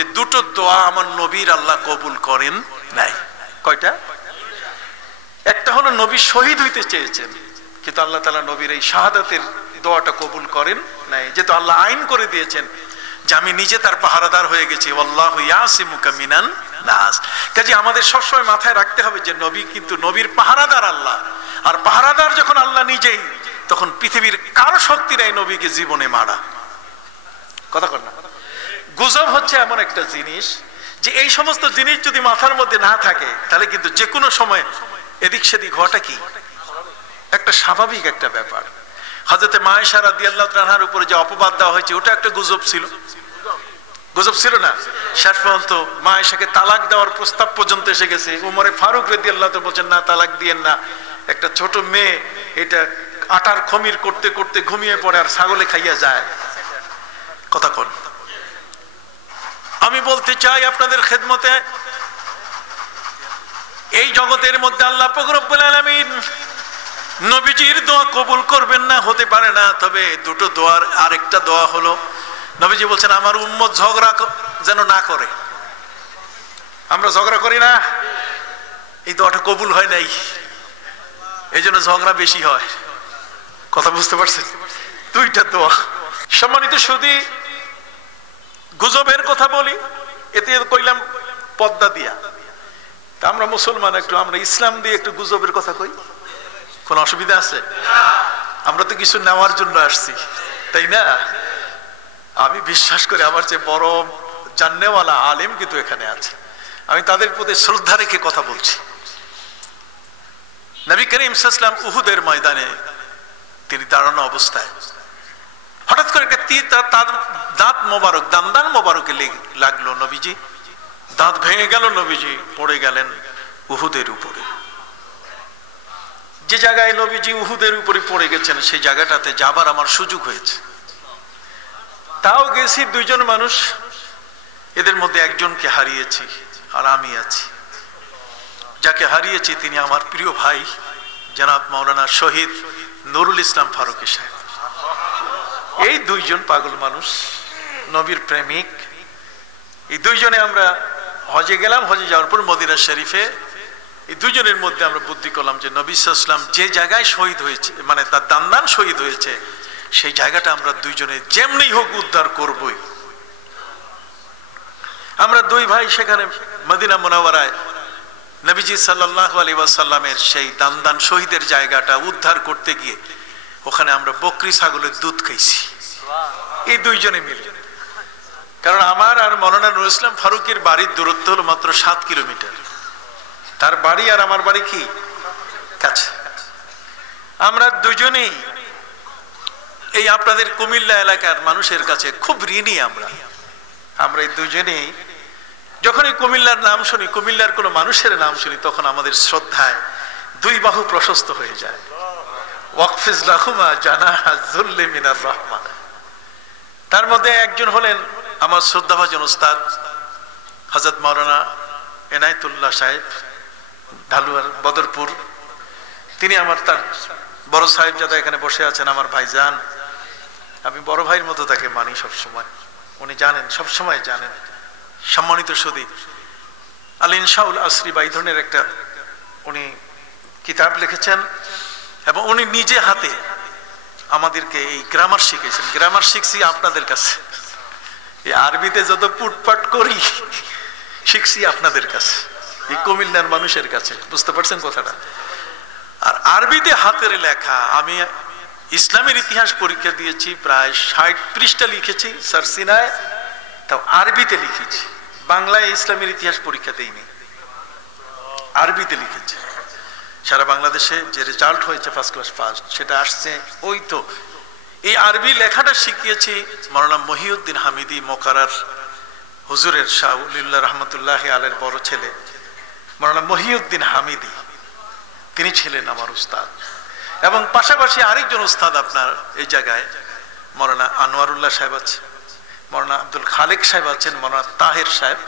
যে দুটো দোয়া আমার নবীর আল্লাহ কবুল করেন নাই। কয়টা? একটা হলো নবী শহীদ হইতে চেয়েছেন, কিন্তু আল্লাহ তাআলা নবীর এই শাহাদাতের দোয়াটা কবুল করেন নাই, যেহেতু আল্লাহ আইন করে দিয়েছেন যে আমি নিজে তার পাহারাদার হয়ে গেছি, আল্লাহু ইয়াসিমুকা মিনান নাস। কাজে আমাদের সবসময় মাথায় রাখতে হবে যে নবী কিন্তু নবীর পাহারাদার আল্লাহ, আর পাহারাদার যখন আল্লাহ নিজেই, তখন পৃথিবীর কারো শক্তি নাই নবীকে জীবনে মারা। কথা কর না? গুজব হচ্ছে এমন একটা জিনিস যে এই সমস্ত জিনিস যদি মাথার মধ্যে না থাকে তাহলে কিন্তু যে কোনো সময় এদিক সেদিক হওয়াটা কি একটা স্বাভাবিক একটা ব্যাপার। হযরতে মা আয়েশা রাদিয়াল্লাহু তাআলার উপরে যে অপবাদ দেওয়া হয়েছে ওটা একটা গুজব ছিল, গুজব ছিল না? শেষ পর্যন্ত মা আয়েশাকে তালাক দেওয়ার প্রস্তাব পর্যন্ত এসে গেছে। উমরে ফারুক রাদিয়াল্লাহু তাআলা বলছেন না, তালাক দিয়েন না, একটা ছোট মেয়ে এটা আটার খমির করতে করতে ঘুমিয়ে পড়ে আর ছাগলে খাইয়া যায়। কথা কন। আমি বলতে চাই আপনাদের খেদমতে, এই জগতের মধ্যে আল্লাহ পাক রব্বুল আলামিন নবীজির দোয়া কবুল করবেন না হতে পারে না, তবে দুটো দোয়ার আরেকটা দোয়া হলো নবীজি বলছেন আমার উম্মত ঝগড়া যেন না করে। আমরা ঝগড়া করি না, এই দোয়াটা কবুল হয় নাই, এই জন্য ঝগড়া বেশি হয়। কথা বুঝতে পারছেন? দুইটা দোয়া। সম্মানিত সুধী, গুজবের কথা বলি, এতে কইলাম পর্দা দিয়া, তা আমরা মুসলমান, একটু আমরা ইসলাম দিয়ে একটু গুজবের কথা কই, কোন অসুবিধা আছে? আমরা তো কিছু নেওয়ার জন্য আসছি, তাই না? আমি বিশ্বাস করি আমার যে বড় জান্নেওয়ালা আলেম কিন্তু এখানে আছে, আমি তাদের প্রতি শ্রদ্ধা রেখে কথা বলছি। নবী করিম সাল্লাল্লাহু আলাইহি ওয়াসাল্লাম উহুদের ময়দানে তিনি দাঁড়ানো অবস্থায় হঠাৎ করে একটা তীর তার দাঁত মোবারক, দান্দান মোবারকে লাগলো। নবীজি দাঁত ভেঙে গেল, নবীজি পড়ে গেলেন উহুদের উপরে। যে জায়গায় নবীজি উহুদের উপরে পড়ে গেছেন সেই জায়গাটাতে যাবার আমার সুযোগ হয়েছে। তাও গেছি দুইজন মানুষ, এদের মধ্যে একজনকে হারিয়েছি আর আমি আছি। যাকে হারিয়েছি তিনি আমার প্রিয় ভাই জনাব মাওলানা শহীদ নুরুল ইসলাম ফারুকী সাহেব। এই দুইজন পাগল মানুষ, নবীর প্রেমিক, এই দুইজনে আমরা হজে গেলাম। হজে যাওয়ার পর মদিনা শরীফে এই দুইজনের মধ্যে আমরা বুদ্ধি করলাম যে নবী সাল্লাল্লাহু আলাইহি ওয়াসাল্লাম যে জায়গায় শহীদ হয়েছে, মানে তার দান্দান শহীদ হয়েছে, সেই জায়গাটা আমরা দুইজনে যেমনি হোক উদ্ধার করবই। আমরা দুই ভাই সেখানে মদিনা মুনাওয়ারায় নবীজি সাল্লাল্লাহু আলাইহি ওয়াসাল্লামের সেই দান্দান শহীদের জায়গাটা উদ্ধার করতে গিয়ে ওখানে আমরা বকরি ছাগলের দুধ খাইছি, এই দুইজনে মিলে। কারণ আমার আর মাওলানা নুরুল ইসলাম ফারুকের বাড়ির দূরত্ব হলো মাত্র 7 কিলোমিটার। তার বাড়ি আর আমার বাড়ি কি কাছে। আমরা দুজনেই এই আপনাদের কুমিল্লা এলাকার মানুষের কাছে খুব ঋণী। আমরা এই দুজনেই যখন এই কুমিল্লার নাম শুনি, কুমিল্লার কোনো মানুষের নাম শুনি, তখন আমাদের শ্রদ্ধায় দুই বাহু প্রশস্ত হয়ে যায়। ওয়াকফিজ লাহুমা জানাহা যুল্লি মিনার রাহমা। তার মধ্যে একজন হলেন আমার শ্রদ্ধাভাজন উস্তাদ হযরত মাওলানা এনায়েতুল্লাহ সাহেব ঢালুয়ার বদরপুর। তিনি আমার, তার বড় সাহেব যারা এখানে বসে আছেন, আমার ভাইজান। আমি বড় ভাইয়ের মতো তাকে মানি সব সময়, উনি জানেন, সব সময় জানেন। সম্মানিত সুধী, আল ইনশাউল আসরি বা এই ধরনের একটা উনি কিতাব লিখেছেন এবং উনি নিজে হাতে আমাদেরকে এই গ্রামার শিখেছেন। গ্রামার শিখছি আপনাদের কাছে, এই আরবিতে যত পুটপাট করি শিখছি আপনাদের কাছে, এই কুমিল্লার মানুষের কাছে। বুঝতে পারছেন কথাটা? আর আরবিতে হাতের লেখা, আমি ইসলামের ইতিহাস পরীক্ষা দিয়েছি, প্রায় 60 পৃষ্ঠা লিখেছি সারসিনায়, তাও আরবিতে লিখেছি। বাংলায় ইসলামের ইতিহাস পরীক্ষা দেইনি, আরবিতে লিখেছি। সারা বাংলাদেশে যে রেজাল্ট হয়েছে ফার্স্ট ক্লাস ফার্স্ট, সেটা আসছে ওই তো। এই আরবি লেখাটা শিখিয়েছি মাওলানা মহিউদ্দিন হামিদি মোকারার হুজুরের, শাহ ওলিউল্লাহ রহমতুল্লাহ আলের বড় ছেলে মাওলানা মহিউদ্দিন হামিদি, তিনি ছিলেন আমার উস্তাদ। এবং পাশাপাশি আরেকজন উস্তাদ আপনার এই জায়গায় মাওলানা আনোয়ারুল্লাহ সাহেব আছে, মাওলানা আব্দুল খালেক সাহেব আছেন, মাওলানা তাহের সাহেব।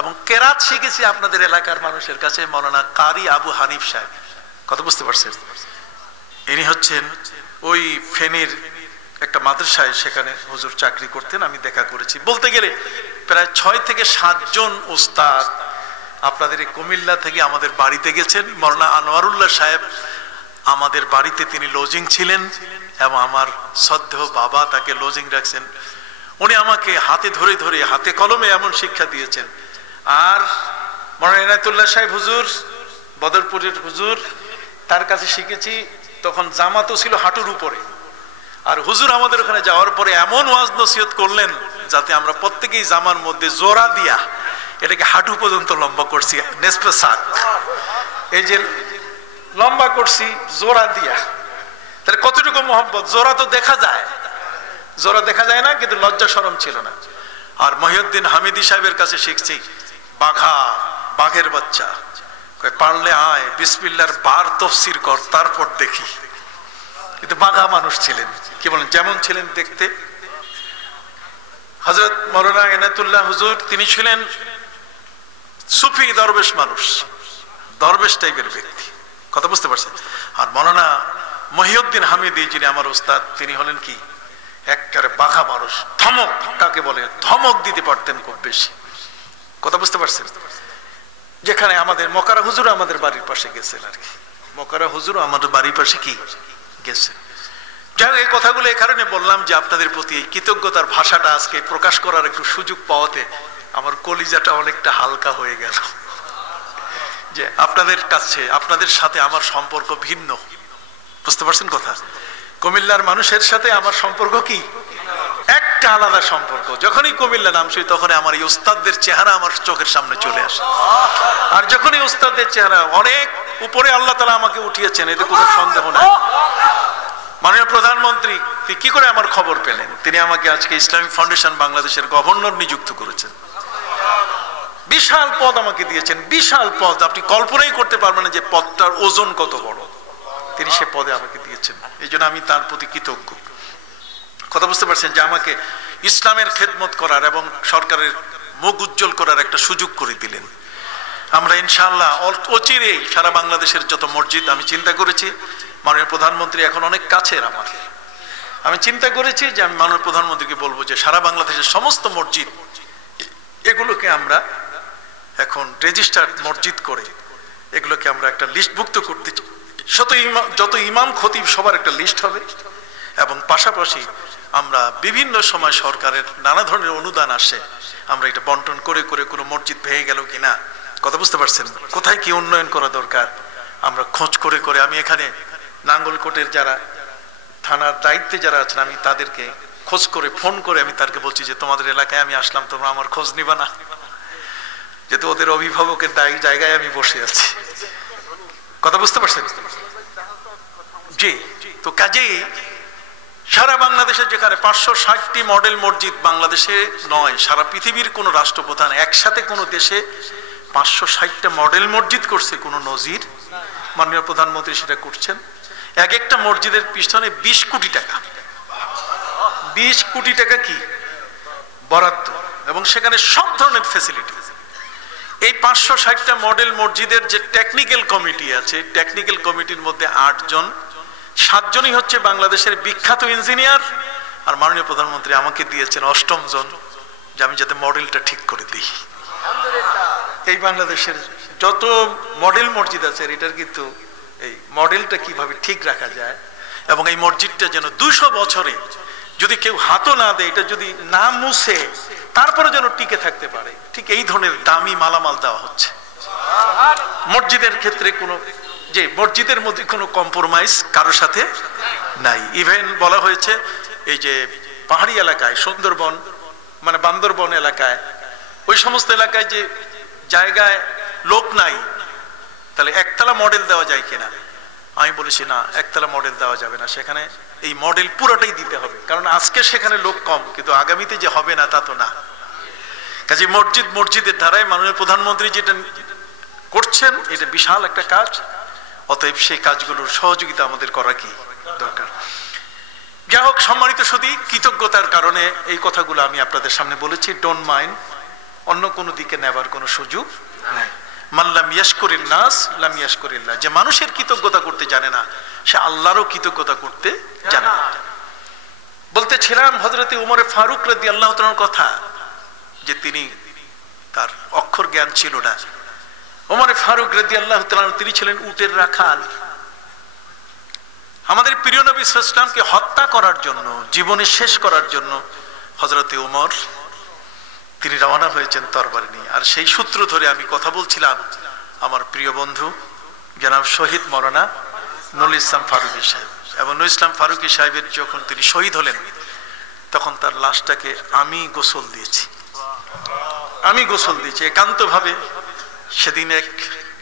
এবং কেরাত শিখেছি আপনাদের এলাকার মানুষের কাছে মাওলানা কারি আবু হানিফ সাহেব। কথা বুঝতে পারছেন? ইনি হচ্ছেন ওই ফেনীর একটা মাদ্রাসায়, সেখানে হুজুর চাকরি করতেন, আমি দেখা করেছি। বলতে গেলে প্রায় 6 থেকে 7 জন উস্তাদ আপনাদের এই কুমিল্লা থেকে আমাদের বাড়িতে গেছেন। মাওলানা আনোয়ারুল্লাহ সাহেব আমাদের বাড়িতে তিনি লজিং ছিলেন এবং আমার শ্রদ্ধেয় বাবা তাকে লজিং রাখছেন। উনি আমাকে হাতে ধরে ধরে হাতে কলমে এমন শিক্ষা দিয়েছেন। আর মাওলানা ইনায়েতুল্লাহ সাহেব হুজুর, বদরপুরের হুজুর, তার কাছে শিখেছি। তখন জামাতও ছিল হাঁটুর উপরে। আর হুজুর আমাদের ওখানে যাওয়ার পরে এমন ওয়াজ নসিহত করলেন যাতে আমরা প্রত্যেকেই জামার মধ্যে জোড়া দিয়া এটাকে হাঁটু পর্যন্ত লম্বা করছি, নেসফে সাক, এই যে লম্বা করছি জোড়া দিয়া। তাহলে কতটুকু মোহাম্মত! জোড়া তো দেখা যায়, জোড়া দেখা যায় না, কিন্তু লজ্জা শরম ছিল না। আর মহিউদ্দিন হামিদি সাহেবের কাছে শিখছি বাঘা, বাঘের বাচ্চা, পারলে আয় বিসমিল্লাহর বার তফসির কর, তারপর দেখি। কিন্তু বাঘা মানুষ ছিলেন, কি বলেন, যেমন ছিলেন দেখতে। হযরত মাওলানা ইনায়েতুল্লাহ হুজুর তিনি ছিলেন সুফি দরবেশ মানুষ, দরবেশ টাইপের ব্যক্তি, কথা বুঝতে পারছেন। আর মাওলানা মহিউদ্দিন হামিদি যিনি আমার উস্তাদ, তিনি হলেন কি একেবারে বাঘা মানুষ। ধমক কাকে বলে, ধমক দিতে পারতেন খুব বেশি, কথা বুঝতে পারছেন। যেখানে আমাদের মকারা হুজুর আমাদের বাড়ির পাশে গেছেন আর কি, মকারা হুজুর আমাদের বাড়ির পাশে কি গেছেন। যাই হোক, এই কথাগুলো এই কারণে বললাম যে আপনাদের প্রতি এই কৃতজ্ঞতার ভাষাটা আজকে প্রকাশ করার একটু সুযোগ পাওয়াতে আমার কলিজাটা অনেকটা হালকা হয়ে গেল। যে আপনাদের কাছে, আপনাদের সাথে আমার সম্পর্ক ভিন্ন, বুঝতে পারছেন কথা। কুমিল্লার মানুষের সাথে আমার সম্পর্ক কি একটা আলাদা সম্পর্ক। যখনই কুমিল্লা নাম শুনি তখন আমার এই উস্তাদদের চেহারা আমার চোখের সামনে চলে আসে। আর যখন এই উস্তাদদের চেহারা অনেক উপরে আল্লাহ তাআলা আমাকে উঠিয়েছেন, এতে কোনো সন্দেহ নাই। মাননীয় প্রধানমন্ত্রী কি করে আমার খবর পেলেন? তিনি আমাকে আজকে ইসলামিক ফাউন্ডেশন বাংলাদেশের গভর্নর নিযুক্ত করেছেন। বিশাল পদ আমাকে দিয়েছেন, বিশাল পদ, আপনি কল্পনাই করতে পারবেন না যে পদটার ওজন কত বড়। তিনি সে পদে আমাকে দিয়েছেন, এই জন্য আমি তার প্রতি কৃতজ্ঞ, কথা বুঝতে পারছেন। যে আমাকে ইসলামের খেদমত করার এবং সরকারের মুখ উজ্জ্বল করার একটা সুযোগ করে দিলেন। আমরা ইনশাআল্লাহ অচিরেই সারা বাংলাদেশের যত মসজিদ, আমি চিন্তা করেছি মাননীয় প্রধানমন্ত্রী এখন অনেক কাছের আমার, আমি চিন্তা করেছি যে আমি মাননীয় প্রধানমন্ত্রীকে বলবো যে সারা বাংলাদেশের সমস্ত মসজিদ এগুলোকে আমরা এখন রেজিস্টার্ড মসজিদ করে এগুলোকে আমরা একটা লিস্টভুক্ত করতে চাই। যত ইমাম খতিব সবার একটা লিস্ট হবে, এবং পাশাপাশি আমরা বিভিন্ন সময় সরকারের নানা ধরনের অনুদান আসে, আমরা এটা বন্টন করে করে কোনো মসজিদ ভেঙে গেল কিনা, কথা বুঝতে পারছেন, কোথায় কি উন্নয়ন করা দরকার আমরা খোঁজ করে করে, আমি এখানে নাঙ্গলকোটের যারা থানার দায়িত্বে যারা আছেন আমি তাদেরকে খোঁজ করে ফোন করে আমি তাদেরকে বলছি যে তোমাদের এলাকায় আমি আসলাম, তোমরা আমার খোঁজ নিবা না, যেহেতু ওদের অভিভাবকের জায়গায় আমি বসে আছি, কথা বুঝতে পারছেন। জি, তো কাজেই সারা বাংলাদেশে যেখানে 560টি মডেল মসজিদ, বাংলাদেশে নয় সারা পৃথিবীর কোন রাষ্ট্রপ্রধান একসাথে কোন দেশে 560টা মডেল মসজিদ করছে কোন নজির, মাননীয় প্রধানমন্ত্রী সেটা করছেন। এক একটা মসজিদের পিছনে 20 কোটি টাকা, 20 কোটি টাকা কি বরাদ্দ, এবং সেখানে সব ধরনের ফ্যাসিলিটি। এই 560টা মডেল মসজিদের যে টেকনিক্যাল কমিটি আছে, টেকনিক্যাল কমিটির মধ্যে 8 জন, 7 জনই হচ্ছে বাংলাদেশের বিখ্যাত ইঞ্জিনিয়ার, আর মাননীয় প্রধানমন্ত্রী আমাকে দিয়েছেন 8ম জন, যে আমি যাতে মডেলটা ঠিক করে দিই। এই বাংলাদেশের যত মডেল মসজিদ আছে এটার কিন্তু এই মডেলটা কিভাবে ঠিক রাখা যায়, এবং এই মসজিদটা যেন 200 বছরে যদি কেউ হাতও না দেয়, এটা যদি না মুছে তারপরে যেন টিকে থাকতে পারে, ঠিক এই ধরনের দামি মালামাল দেওয়া হচ্ছে। মসজিদের ক্ষেত্রে কোনো, যে মসজিদের মধ্যে কোনো কম্প্রোমাইজ কারোর সাথে নাই। ইভেন বলা হয়েছে এই যে পাহাড়ি এলাকায়, সুন্দরবন মানে বান্দরবন এলাকায়, ওই সমস্ত এলাকায় যে জায়গায় লোক নাই, তাহলে একতলা মডেল দেওয়া যায় কিনা। আমি বলেছি না, একতলা মডেল দেওয়া যাবে না, সেখানে এই মডেল পুরোটাই দিতে হবে, কারণ আজকে সেখানে লোক কম, কিন্তু আগামীতে যে হবে না তা তো না। কাজে মসজিদের ধারায় মাননীয় প্রধানমন্ত্রী যেটা করছেন এটা বিশাল একটা কাজ, অতএব সেই কাজগুলোর সহযোগিতা আমাদের করা কি দরকার। যাই হোক, সম্মানিত সুধী, কৃতজ্ঞতার কারণে এই কথাগুলো আমি আপনাদের সামনে বলেছি, ডোন্ট মাইন্ড, অন্য কোনো দিকে নেবার কোনো সুযোগ নাই। মাল্লাম ইয়াশকুরিন নাস লাম ইয়াশকুরিল্লাহ, যে মানুষের কৃতজ্ঞতা করতে জানে না সে আল্লাহরও কৃতজ্ঞতা করতে জানে না। বলতেছিলাম হযরতে উমরে ফারুক রাদিয়াল্লাহু তাআলার কথা, যে তিনি তার অক্ষর জ্ঞান ছিল না। ওমরে ফারুক রাদিয়াল্লাহু তাআলা তিনি ছিলেন উটের রাখাল। আমাদের প্রিয় নবী সাল্লাল্লাহু আলাইহি ওয়াসাল্লামকে হত্যা করার জন্য, জীবনে শেষ করার জন্য হযরতে ওমর তিনি রওনা হয়েছেন তরবারি নিয়ে। আর সেই সূত্র ধরে আমি কথা বলছিলাম আমার প্রিয় বন্ধু জনাব শহীদ মাওলানা নুরুল ইসলাম ফারুকী সাহেব, এবং নুরুল ইসলাম ফারুকী সাহেবের যখন তিনি শহীদ হলেন তখন তার লাশটাকে আমি গোসল দিয়েছি, একান্তভাবে। সেদিন এক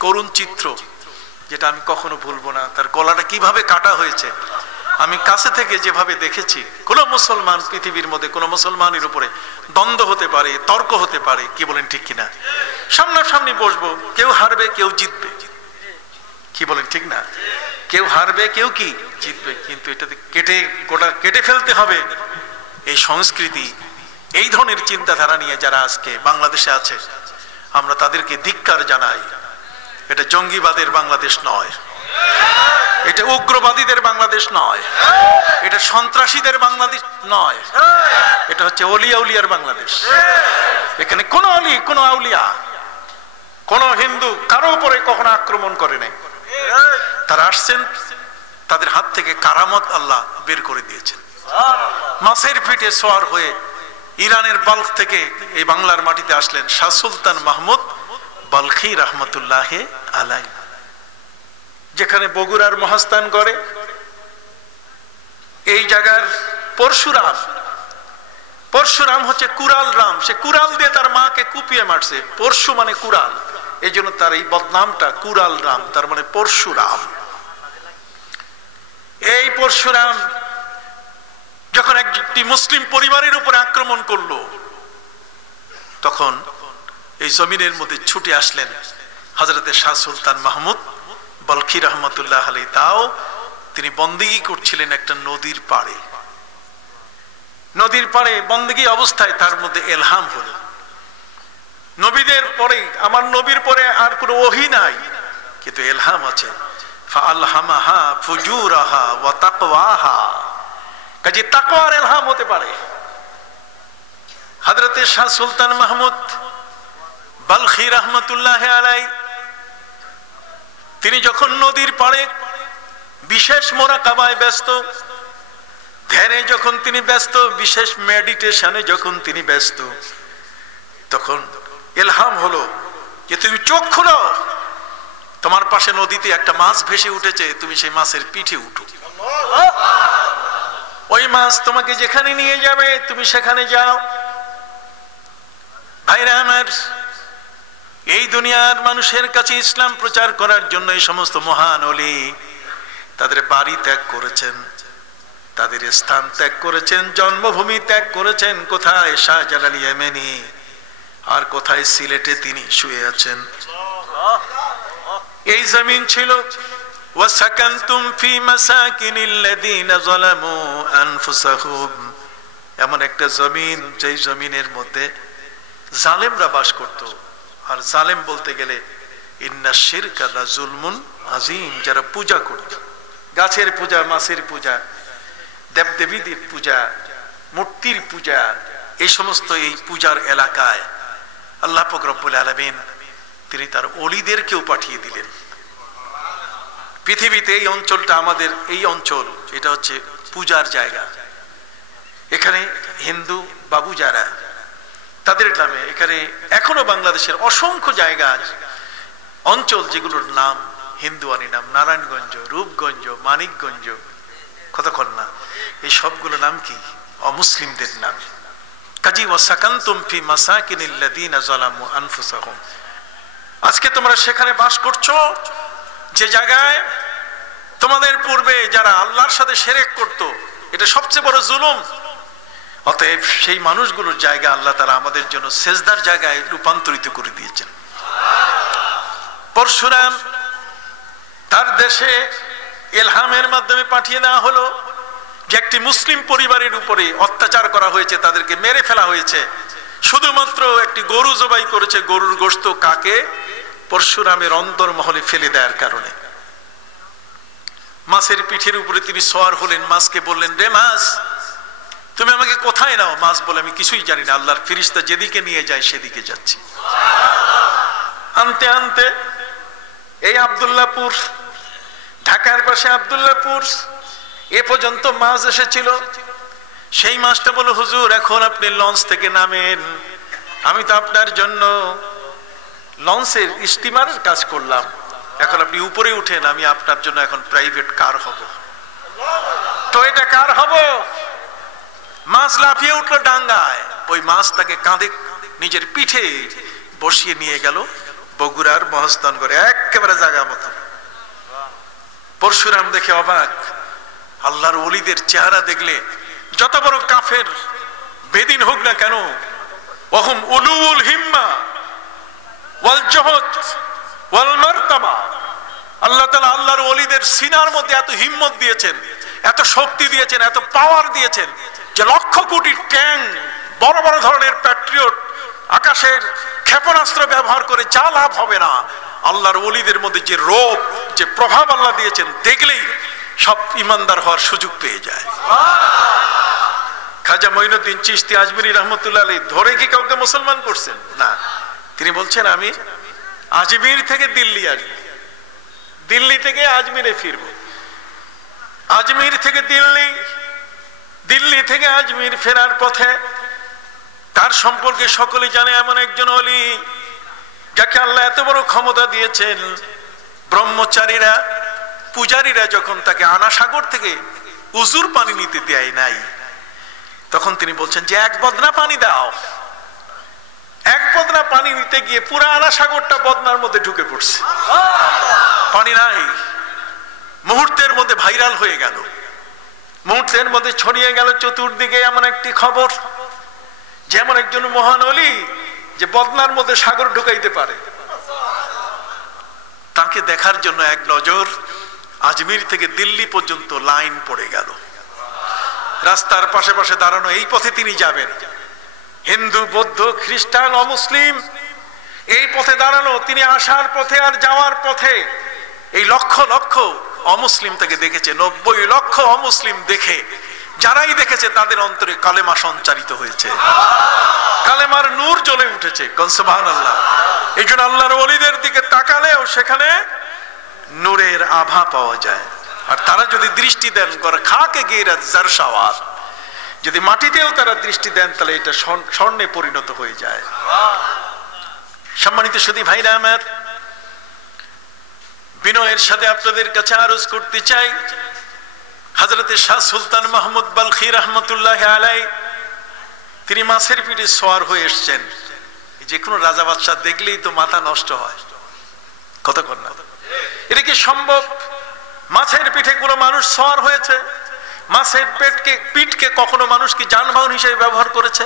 করুণ চিত্র যেটা আমি কখনো ভুলবো না, তার গলাটা কিভাবে কাটা হয়েছে আমি কাছে থেকে যেভাবে দেখেছি। কোনো মুসলমান পৃথিবীর মধ্যে কোনো মুসলমানের উপরে দ্বন্দ্ব হতে পারে, তর্ক হতে পারে, কি বলেন ঠিক কিনা? সামনাসামনি বসবো, কেউ হারবে কেউ জিতবে, কি বলেন ঠিক না? কেউ হারবে কেউ কি জিতবে, কিন্তু এটাতে কেটে ফেলতে হবে। এই সংস্কৃতি, এই ধরনের চিন্তাধারা নিয়ে যারা আজকে বাংলাদেশে আছে আমরা তাদেরকে ধিক্কার জানাই। এটা জঙ্গিবাদের বাংলাদেশ নয়, এটা উগ্রবাদীদের বাংলাদেশ নয়, এটা সন্ত্রাসীদের বাংলাদেশ নয়, এটা হচ্ছে ওলিয়া উলিয়ার বাংলাদেশ। এখানে কোন অলি, কোন আউলিয়া, কোন হিন্দু কারো উপরে কখনো আক্রমণ করে নাই। তারা আসছেন, তাদের হাত থেকে কারামত আল্লাহ বের করে দিয়েছেন। মাছের পিঠে সোয়ার হয়ে ইরানের বাল্খ থেকে এই বাংলার মাটিতে আসলেন শাহ সুলতান মাহমুদ বালখি রহমতুল্লাহ আলাই, যেখানে বগুড়ার মহাস্থান করে এই জায়গার পরশুরাম হচ্ছে কুরাল রাম, সে কুরাল দিয়ে তার মাকে কুপিয়ে মারছে। পরশু মানে কুরাল, এই জন্য তার এই বদনামটা কুরাল রাম, তার মানে পরশুরাম। এই পরশুরাম যখন একটি মুসলিম পরিবারের উপরে আক্রমণ করলো তখন এই জমিনের মধ্যে ছুটে আসলেন হযরতে শাহ সুলতান মাহমুদ বালখি রহমতুল্লাহ আলাইহি। তাও তিনি বন্দেগী করছিলেন একটা নদীর পাড়ে বন্দেগী অবস্থায় তার মধ্যে ইলহাম হলো। নবীদের পরে, আমার নবীর পরে আর কোনো ওহী নাই, কিন্তু ইলহাম আছে। ফাআলহামাহা ফুজুরাহা ওয়া তাকওয়াহা, কাজে তাকওয়ার ইলহাম হতে পারে। হযরতে শাহ সুলতান মাহমুদ বালখি রহমতুল্লাহ আলাইহি তিনি যখন নদীর পাড়ে বিশেষ মুরাকাবায় ব্যস্ত, ধ্যানে যখন তিনি ব্যস্ত, বিশেষ মেডিটেশনে যখন তিনি ব্যস্ত, তখন ইলহাম হলো যে তুমি চোখ খুলো, তোমার পাশে নদীতে একটা মাছ ভেসে উঠেছে, তুমি সেই মাছের পিঠে উঠো। ওই মাছ তোমাকে যেখানে নিয়ে যাবে তুমি সেখানে যাও। ভাইরা আমার, এই দুনিয়ার মানুষের কাছে ইসলাম প্রচার করার জন্য এই সমস্ত মহান ওলি তাদের বাড়ি ত্যাগ করেছেন, তাদের স্থান ত্যাগ করেছেন, জন্মভূমি ত্যাগ করেছেন। কোথায়? শাহজালাল ইয়েমেনি, আর কোথায়? সিলেটে তিনি শুয়ে আছেন। এই জমিন ছিল ওয়াসাকানতুম ফি মাসাকিনিল্লাযিনা যালামু আনফুসাহুম, এমন একটা জমিন যেই জমিনের মধ্যে জালেমরা বাস করত। আর জালেম বলতে গেলে ইন্না শিরকা লা যুলমুন আযীম, যারা পূজা করত, গাছের পূজা, মাছের পূজা, দেবদেবীদের পূজা, মূর্তির পূজা, এই সমস্ত এই পূজার এলাকায় আল্লাহ পাক রব্বুল আলামিন তিনি তার ওলিদেরকেও পাঠিয়ে দিলেন। পৃথিবীতে এই অঞ্চলটা আমাদের, এই অঞ্চল এটা হচ্ছে পূজার জায়গা। এখানে হিন্দু বাবু যারা, তাদের নামে এখানে এখনো বাংলাদেশের অসংখ্য জায়গা আছে, অঞ্চল যেগুলোর নাম হিন্দুয়ানি নাম, নারায়ণগঞ্জ, রূপগঞ্জ, মানিকগঞ্জ, কতক্ষণ না, এই সবগুলো নাম কি? অমুসলিমদের নাম। কাজী ওয়াসাকানতুম ফি মাসাকিনিল্লাযিনা যালামু আনফুসাহুম, আজকে তোমরা সেখানে বাস করছো যে জায়গায় তোমাদের পূর্বে যারা আল্লাহর সাথে শিরক করত, এটা সবচেয়ে বড় জুলুম। অতএব সেই মানুষগুলোর জায়গা আল্লাহ তাআলা আমাদের জন্য সেজদার জায়গায় রূপান্তরিত করে দিয়েছেন। পরশুরাম তার দেশে ইলহামের মাধ্যমে পাঠিয়ে দেওয়া হলো যে একটি মুসলিম পরিবারের উপরে অত্যাচার করা হয়েছে, তাদেরকে মেরে ফেলা হয়েছে, শুধুমাত্র একটি গরু জবাই করেছে, গরুর গোশত কাকে? পরশুরামের অন্তরমহলে ফেলে দেওয়ার কারণে। মাছের পিঠের উপরে তিনি সওয়ার হলেন, মাছকে বললেন, রে মাছ তুমি আমাকে কোথায় নাও? মাছ বলে, আমি কিছুই জানি না, আল্লাহর ফেরেশতা যেদিকে নিয়ে যায় সেদিকে যাচ্ছি। আনতে আনতে এই আব্দুল্লাহপুর, ঢাকার পাশে আব্দুল্লাহপুর, এ পর্যন্ত মাছ এসেছিল। সেই মাছটা বলে, হুজুর এখন আপনি লঞ্চ থেকে নামেন, আমি তো আপনার জন্য লঞ্চের স্টিমারের কাজ করলাম, এখন আপনি উপরে উঠেন, আমি আপনার জন্য এখন প্রাইভেট কার হব, টয়োটা কার হব। মাছ লাফিয়ে উঠলো ডাঙ্গায়, ওই মাছ তাকে কাঁধে নিজের পিঠে বসিয়ে নিয়ে গেল বগুড়ার মহস্থান করে, একেবারে জায়গা মতো। পরশুরাম দেখে অবাক, আল্লাহর ওলিদের চেহারা দেখলে যত বড় কাফের বেদিন হোক না কেন, ওহুম উলুল হিম্মা ওয়াল জহদ ওয়াল মারতাবা, আল্লাহ তাআলা আল্লাহর ওলিদের সিনার মধ্যে এত হিম্মত দিয়েছেন, এত শক্তি দিয়েছেন, এত পাওয়ার দিয়েছেন যে লক্ষ কোটি ট্যাঙ্ক, বড় বড় ধরনের প্যাট্রিয়ট, আকাশের ক্ষেপণাস্ত্র ব্যবহার করে যা লাভ হবে না, আল্লাহর ওলিদের মধ্যে যে রূপ, যে প্রভাব আল্লাহ দিয়েছেন, দেখলেই সব ইমানদার হওয়ার সুযোগ পেয়ে যায়। খাজা মঈনুদ্দিন চিশতি আজমিরি রহমতুল্লাহ আলাইহি ধরে কি কাউকে মুসলমান করছেন? না, তিনি বলছেন আমি আজমির থেকে দিল্লি আসবো, দিল্লি থেকে আজমিরে ফিরবো, আজমির থেকে দিল্লি, দিল্লি থেকে আজমির ফেরার পথে তার সম্পর্কে সকলে জানে এমন একজন ওলি যাকে আল্লাহ এত বড় ক্ষমতা দিয়েছেন। ব্রহ্মচারীরা, পূজারীরা যখন তাকে আনাসাগর থেকে উজুর পানি নিতে দেয় নাই, তখন তিনি বলছেন যে এক বদনা পানি দাও। এক বদনা পানি নিতে গিয়ে পুরো আনাসাগরটা বদনার মধ্যে ঢুকে পড়ছে, পানি নাই। মুহূর্তের মধ্যে ভাইরাল হয়ে গেল, মুহূর্তের মধ্যে ছড়িয়ে গেল চতুর্দিকে এমন একটি খবর, যেমন একজন মহান ওলি যে বদনার মধ্যে সাগর ঢুকাইতে পারে। তাকে দেখার জন্য এক নজর আজমির থেকে দিল্লি পর্যন্ত লাইন পড়ে গেল। রাস্তার পাশে পাশে দাঁড়ানো, এই পথে তিনি যাবেন। হিন্দু, বৌদ্ধ, খ্রিস্টান, অমুসলিম এই পথে দাঁড়ানো, তিনি আসার পথে আর যাওয়ার পথে এই লক্ষ লক্ষ অমুসলিম তাকে দেখেছে। 90 লক্ষ অমুসলিম দেখে, যারাই দেখেছে তাদের অন্তরে কালেমা সঞ্চারিত হয়েছে, কালেমার নূর জ্বলে উঠেছে। সুবহানাল্লাহ। এই জন্য আল্লাহর ওলিদের দিকে তাকালেও সেখানে নূরের আভা পাওয়া যায়। আর তারা যদি দৃষ্টি দেন করে খাকে গিরা জারশাওয়াত, যদি মাটিতেও তারা দৃষ্টি দেন তাহলে এটা স্বর্ণে পরিণত হয়ে যায়। সম্মানিত সুধী ভাইরা আমার, বিনয়ের সাথে আপনাদের কাছে আরজ করতে চাই, হযরতে শাহ সুলতান মাহমুদ বালখি রহমতুল্লাহ আলাইহি তিনি মাছের পিঠে সওয়ার হয়ে এসেছেন। যে কোনো রাজা বাদশাহ দেখলেই তো মাথা নষ্ট হয়, কতক্ষণ না? এটা কি সম্ভব? মাছের পিঠে কোনো মানুষ সওয়ার হয়েছে? মাছের পিঠকে কখনো মানুষ কি যানবাহন হিসেবে ব্যবহার করেছে?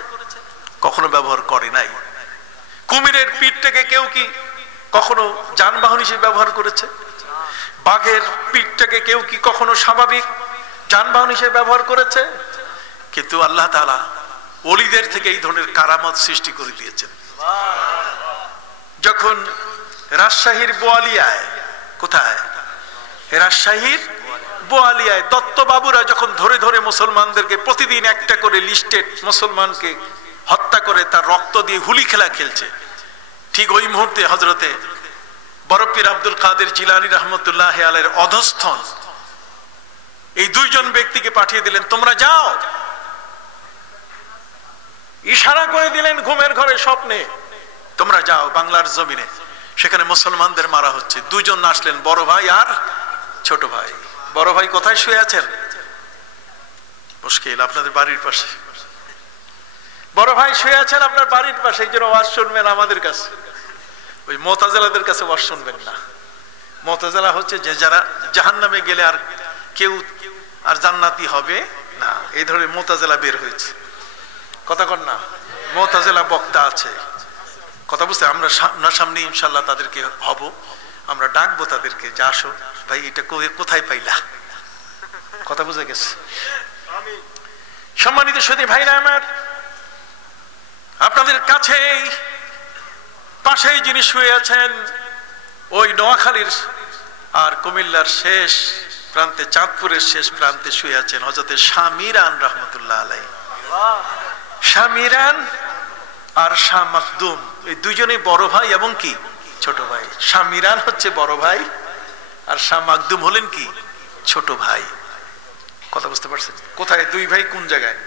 কখনো ব্যবহার করে নাই। কুমিরের পিঠটাকে কেউ কি কখনো যানবাহন হিসেবে ব্যবহার করেছে? বাঘের পিঠটাকে কেউ কি কখনো স্বাভাবিক যানবাহন হিসেবে ব্যবহার করেছে? কিন্তু আল্লাহ তাআলা ওলিদের থেকে এই ধরনের কারামত সৃষ্টি করে দিয়েছেন। যখন রাজশাহীর বোয়ালিয়ায়, কোথায়? রাজশাহীর বোয়ালিয়ায় দত্তবাবুরা যখন ধরে ধরে মুসলমানদেরকে প্রতিদিন একটা করে লিস্টেড মুসলমানকে হত্যা করে তার রক্ত দিয়ে হুলি খেলা খেলছে, ঠিক ওই মুহূর্তে হযরতে বড় পীর আব্দুল কাদের জিলানী রহমতুল্লাহ আলাইহির অধস্থন এই দুইজন ব্যক্তিকে পাঠিয়ে দিলেন, তোমরা যাও। ইশারা করে দিলেন ঘুমের ঘরে স্বপ্নে, তোমরা যাও বাংলার জমিনে, সেখানে মুসলমানদের মারা হচ্ছে। দুইজন আসলেন, বড় ভাই আর ছোট ভাই। বড় ভাই কোথায় শুয়ে আছেন? মুশকিল, আপনাদের বাড়ির পাশে। বড় ভাই শুয়ে আছেন আপনার বাড়ির পাশে, এই জন্য ওয়াজ শুনবেন আমাদের কাছে। ওই মুতাজিলাদের কাছে ওয়াজ শুনবেন না। মুতাজিলা হচ্ছে যে যারা জাহান্নামে গেলে আর কেউ আর জান্নাতি হবে না, এই ধরনের মুতাজিলা বের হয়েছে। কথা কন না? মুতাজিলা বক্তা আছে, কথা বুঝতে। আমরা সামনে ইনশাল্লাহ তাদেরকে হব, আমরা ডাকবো তাদেরকে, যে আসো ভাই, এটা কোথায় পাইলা? কথা বুঝে গেছে? সম্মানিত সুধী ভাইরা আমার, আপনাদের কাছেই পাশেই যিনি শুয়ে আছেন, ওই নোয়াখালীর আর কুমিল্লার শেষ প্রান্তে, চাঁদপুরের শেষ প্রান্তে শুয়ে আছেন হযরতে শাহ মীরান রহমতুল্লাহ আলাইহি। শামিরান আর শাহ মাকদুম এই দুইজনেই বড় ভাই এবং কি ছোট ভাই। শামিরান হচ্ছে বড় ভাই আর শাহ মাকদুম হলেন কি ছোট ভাই। কথা বুঝতে পারছেন? কোথায় দুই ভাই কোন জায়গায়?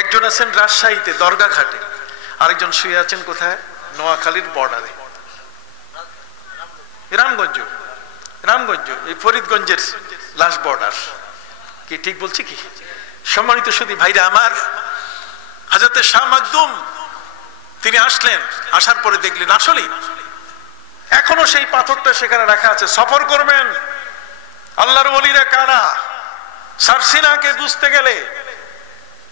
একজন আছেন রাজশাহীতে দরগা ঘাটে, আরেকজন শুয়ে আছেন কোথায়? নোয়াখালীর বর্ডারে, রামগঞ্জ এই ফরিদগঞ্জের লাস্ট বর্ডার। কি ঠিক বলছি কি? সম্মানিত সুধী ভাইরা আমার, হযরতে শাহ মাকদুম তিনি আসলেন, আসার পরে দেখলেন আসলে এখনো সেই পাথরটা সেখানে রাখা আছে। সফর করবেন, আল্লাহর ওলিরা কারা, সারসিনাকে বুঝতে গেলে,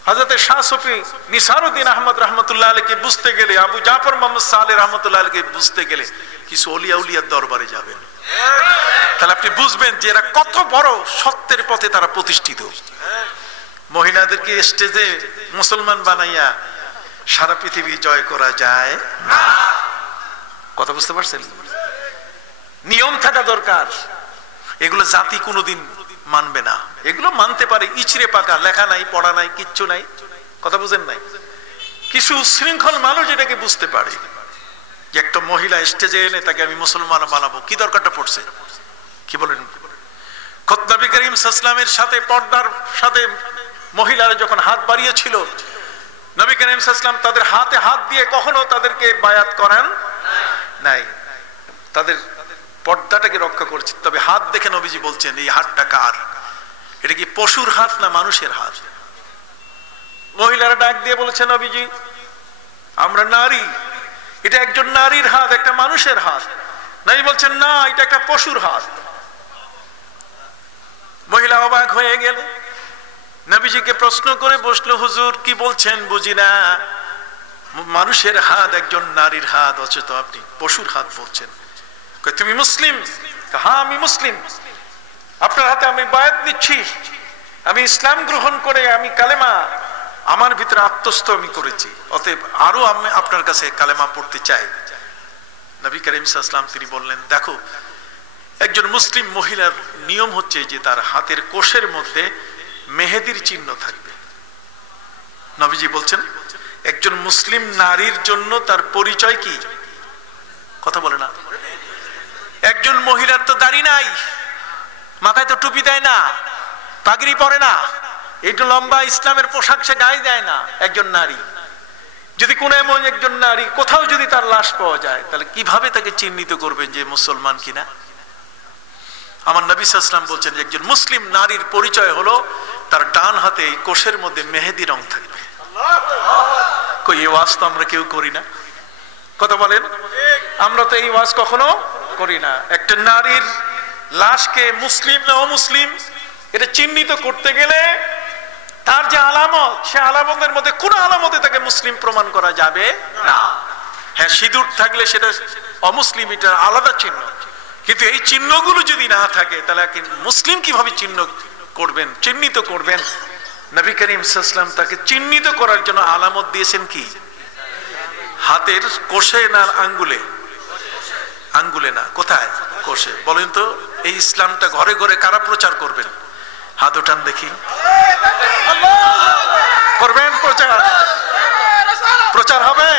হযরতে শাহ সুফি নিসারউদ্দিন আহমদ রাহমাতুল্লাহ আলাইহি কে বুঝতে গেলে, আবু জাফর মুহাম্মদ সালেহ রাহমাতুল্লাহ আলাইহি কে বুঝতে গেলে কিছু ওলিয়া উলিয়ার দরবারে যাবেন। তাহলে আপনি বুঝবেন যে এরা কত বড় সত্যের পথে তারা প্রতিষ্ঠিত। মহিলাদেরকে স্টেজে মুসলমান বানাইয়া সারা পৃথিবী জয় করা যায় না। কথা বুঝতে পারছেন? নিয়ম থাকা দরকার। এগুলো জাতি কোনোদিন মানবে না। এগুলো মানতে পারে ইচড়ে পাকা, লেখা নাই, পড়া নাই, কিচ্ছু নাই। কথা বুঝেন নাই? কিছু শৃঙ্খল মানুষ এটাকে বুঝতে পারে যে একটা মহিলা স্টেজে এনে তাকে আমি মুসলমান বানাবো, কি দরকারটা পড়ছে? কি বলেন? নবী করিম সাল্লাল্লাহু আলাইহি ওয়াসাল্লামের সাথে পর্দার সাথে মহিলারা যখন হাত বাড়িয়েছিল, নবী করিম সাল্লাল্লাহু আলাইহি ওয়াসাল্লাম তাদের হাতে হাত দিয়ে কখনো তাদেরকে বায়াত করান নাই, তাদের পর্দাটাকে রক্ষা করেছে। তবে হাত দেখে নবীজি বলছেন এই হাতটা কার? এটা কি পশুর হাত না মানুষের হাত? মহিলারা ডাক দিয়ে বলেছে নবীজি আমরা নারী, এটা একজন নারীর হাত, একটা মানুষের হাত। নবী বলছেন না, এটা একটা পশুর হাত। মহিলা অবাক হয়ে গেল, নবীজিকে প্রশ্ন করে বসলো, হুজুর কি বলছেন বুঝি না, মানুষের হাত একজন নারীর হাত, অথচ আপনি পশুর হাত বলছেন। তুমি মুসলিম? হ্যাঁ আমি মুসলিম, আপনার হাতে আমি বায়াত নিচ্ছি, আমি ইসলাম গ্রহণ করে আমি কালেমা আমার ভিতরে আত্মস্থ আমি করেছি, অতএব আরো আমি আপনার কাছে কালেমা পড়তে চাই। নবী করিম সাল্লাল্লাহু আলাইহি ওয়াসাল্লাম তিনি বললেন, দেখো একজন মুসলিম মহিলার নিয়ম হচ্ছে যে তার হাতের কোষের মধ্যে মেহেদির চিহ্ন থাকবে। নবীজি বলছেন একজন মুসলিম নারীর জন্য তার পরিচয় কি? কথা বলে না। একজন মহিলার তো দাড়ি নাই, মাথায় তো টুপি দেয় না, পাগড়ি পরে না, একটু লম্বা ইসলামের পোশাক সে গায়ে দেয় না। একজন নারী যদি কোন এমন একজন নারী কোথাও যদি তার লাশ পাওয়া যায়, তাহলে কিভাবে তাকে চিহ্নিত করবেন যে মুসলমান কিনা? আমার নবী সাল্লাল্লাহু আলাইহি ওয়াসাল্লাম বলছেন একজন মুসলিম নারীর পরিচয় হলো তার ডান হাতে কোষের মধ্যে মেহেদি রং থাকবে। কই এই ওয়াজ তো আমরা কেউ করি না। কথা বলেন? আমরা তো এই ওয়াজ কখনো করি না। একটা নারীর লাশকে মুসলিম না অমুসলিম এটা চিহ্নিত করতে গেলে তার যে আলামত, সে আলামতের মধ্যে কোন আলামতে তাকে মুসলিম প্রমাণ করা যাবে না। হ্যাঁ, সিঁদুর থাকলে সেটা অমুসলিম, এটা আলাদা চিহ্ন, কিন্তু এই চিহ্নগুলো যদি না থাকে তাহলে মুসলিম কিভাবে চিহ্নিত করবেন? নবী করিম সাল্লাল্লাহু আলাইহি ওয়াসাল্লাম তাকে চিহ্নিত করার জন্য আলামত দিয়েছেন কি? হাতের কোষে না আঙ্গুলে? আঙ্গুলে না, কোথায়? কোষে। বলেন তো এই ইসলামটা ঘরে ঘরে কারা প্রচার করবেন? হাত উঠান দেখি। করবেন প্রচার? প্রচার হবে।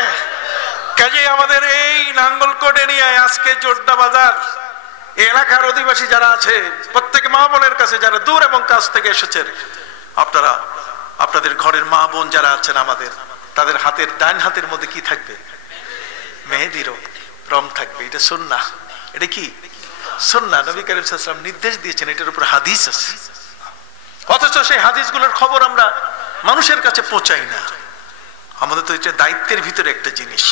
কাজে আমাদের এই নাঙ্গলকোট এরিয়ায় আজকে জোড্ডা বাজার এলাকার অধিবাসী যারা আছে, প্রত্যেক মা বোনের কাছে যারা দূর এবং কাছ থেকে এসেছেন, আপনারা আপনাদের ঘরের মা বোন যারা আছেন আমাদের, তাদের হাতের ডান হাতের মধ্যে কি থাকবে? মেহেদি রং থাকবে। এটা সুন্নাহ। এটা কি সুন্নাহ? নবী করিম সাল্লাল্লাহু আলাইহি ওয়াসাল্লাম নির্দেশ দিয়েছেন, এটার উপর হাদিস আছে। অথচ সেই হাদিসগুলোর খবর আমরা মানুষের কাছে পৌঁছাই না। আমাদের তো এটা দায়িত্বের ভিতরে একটা জিনিস,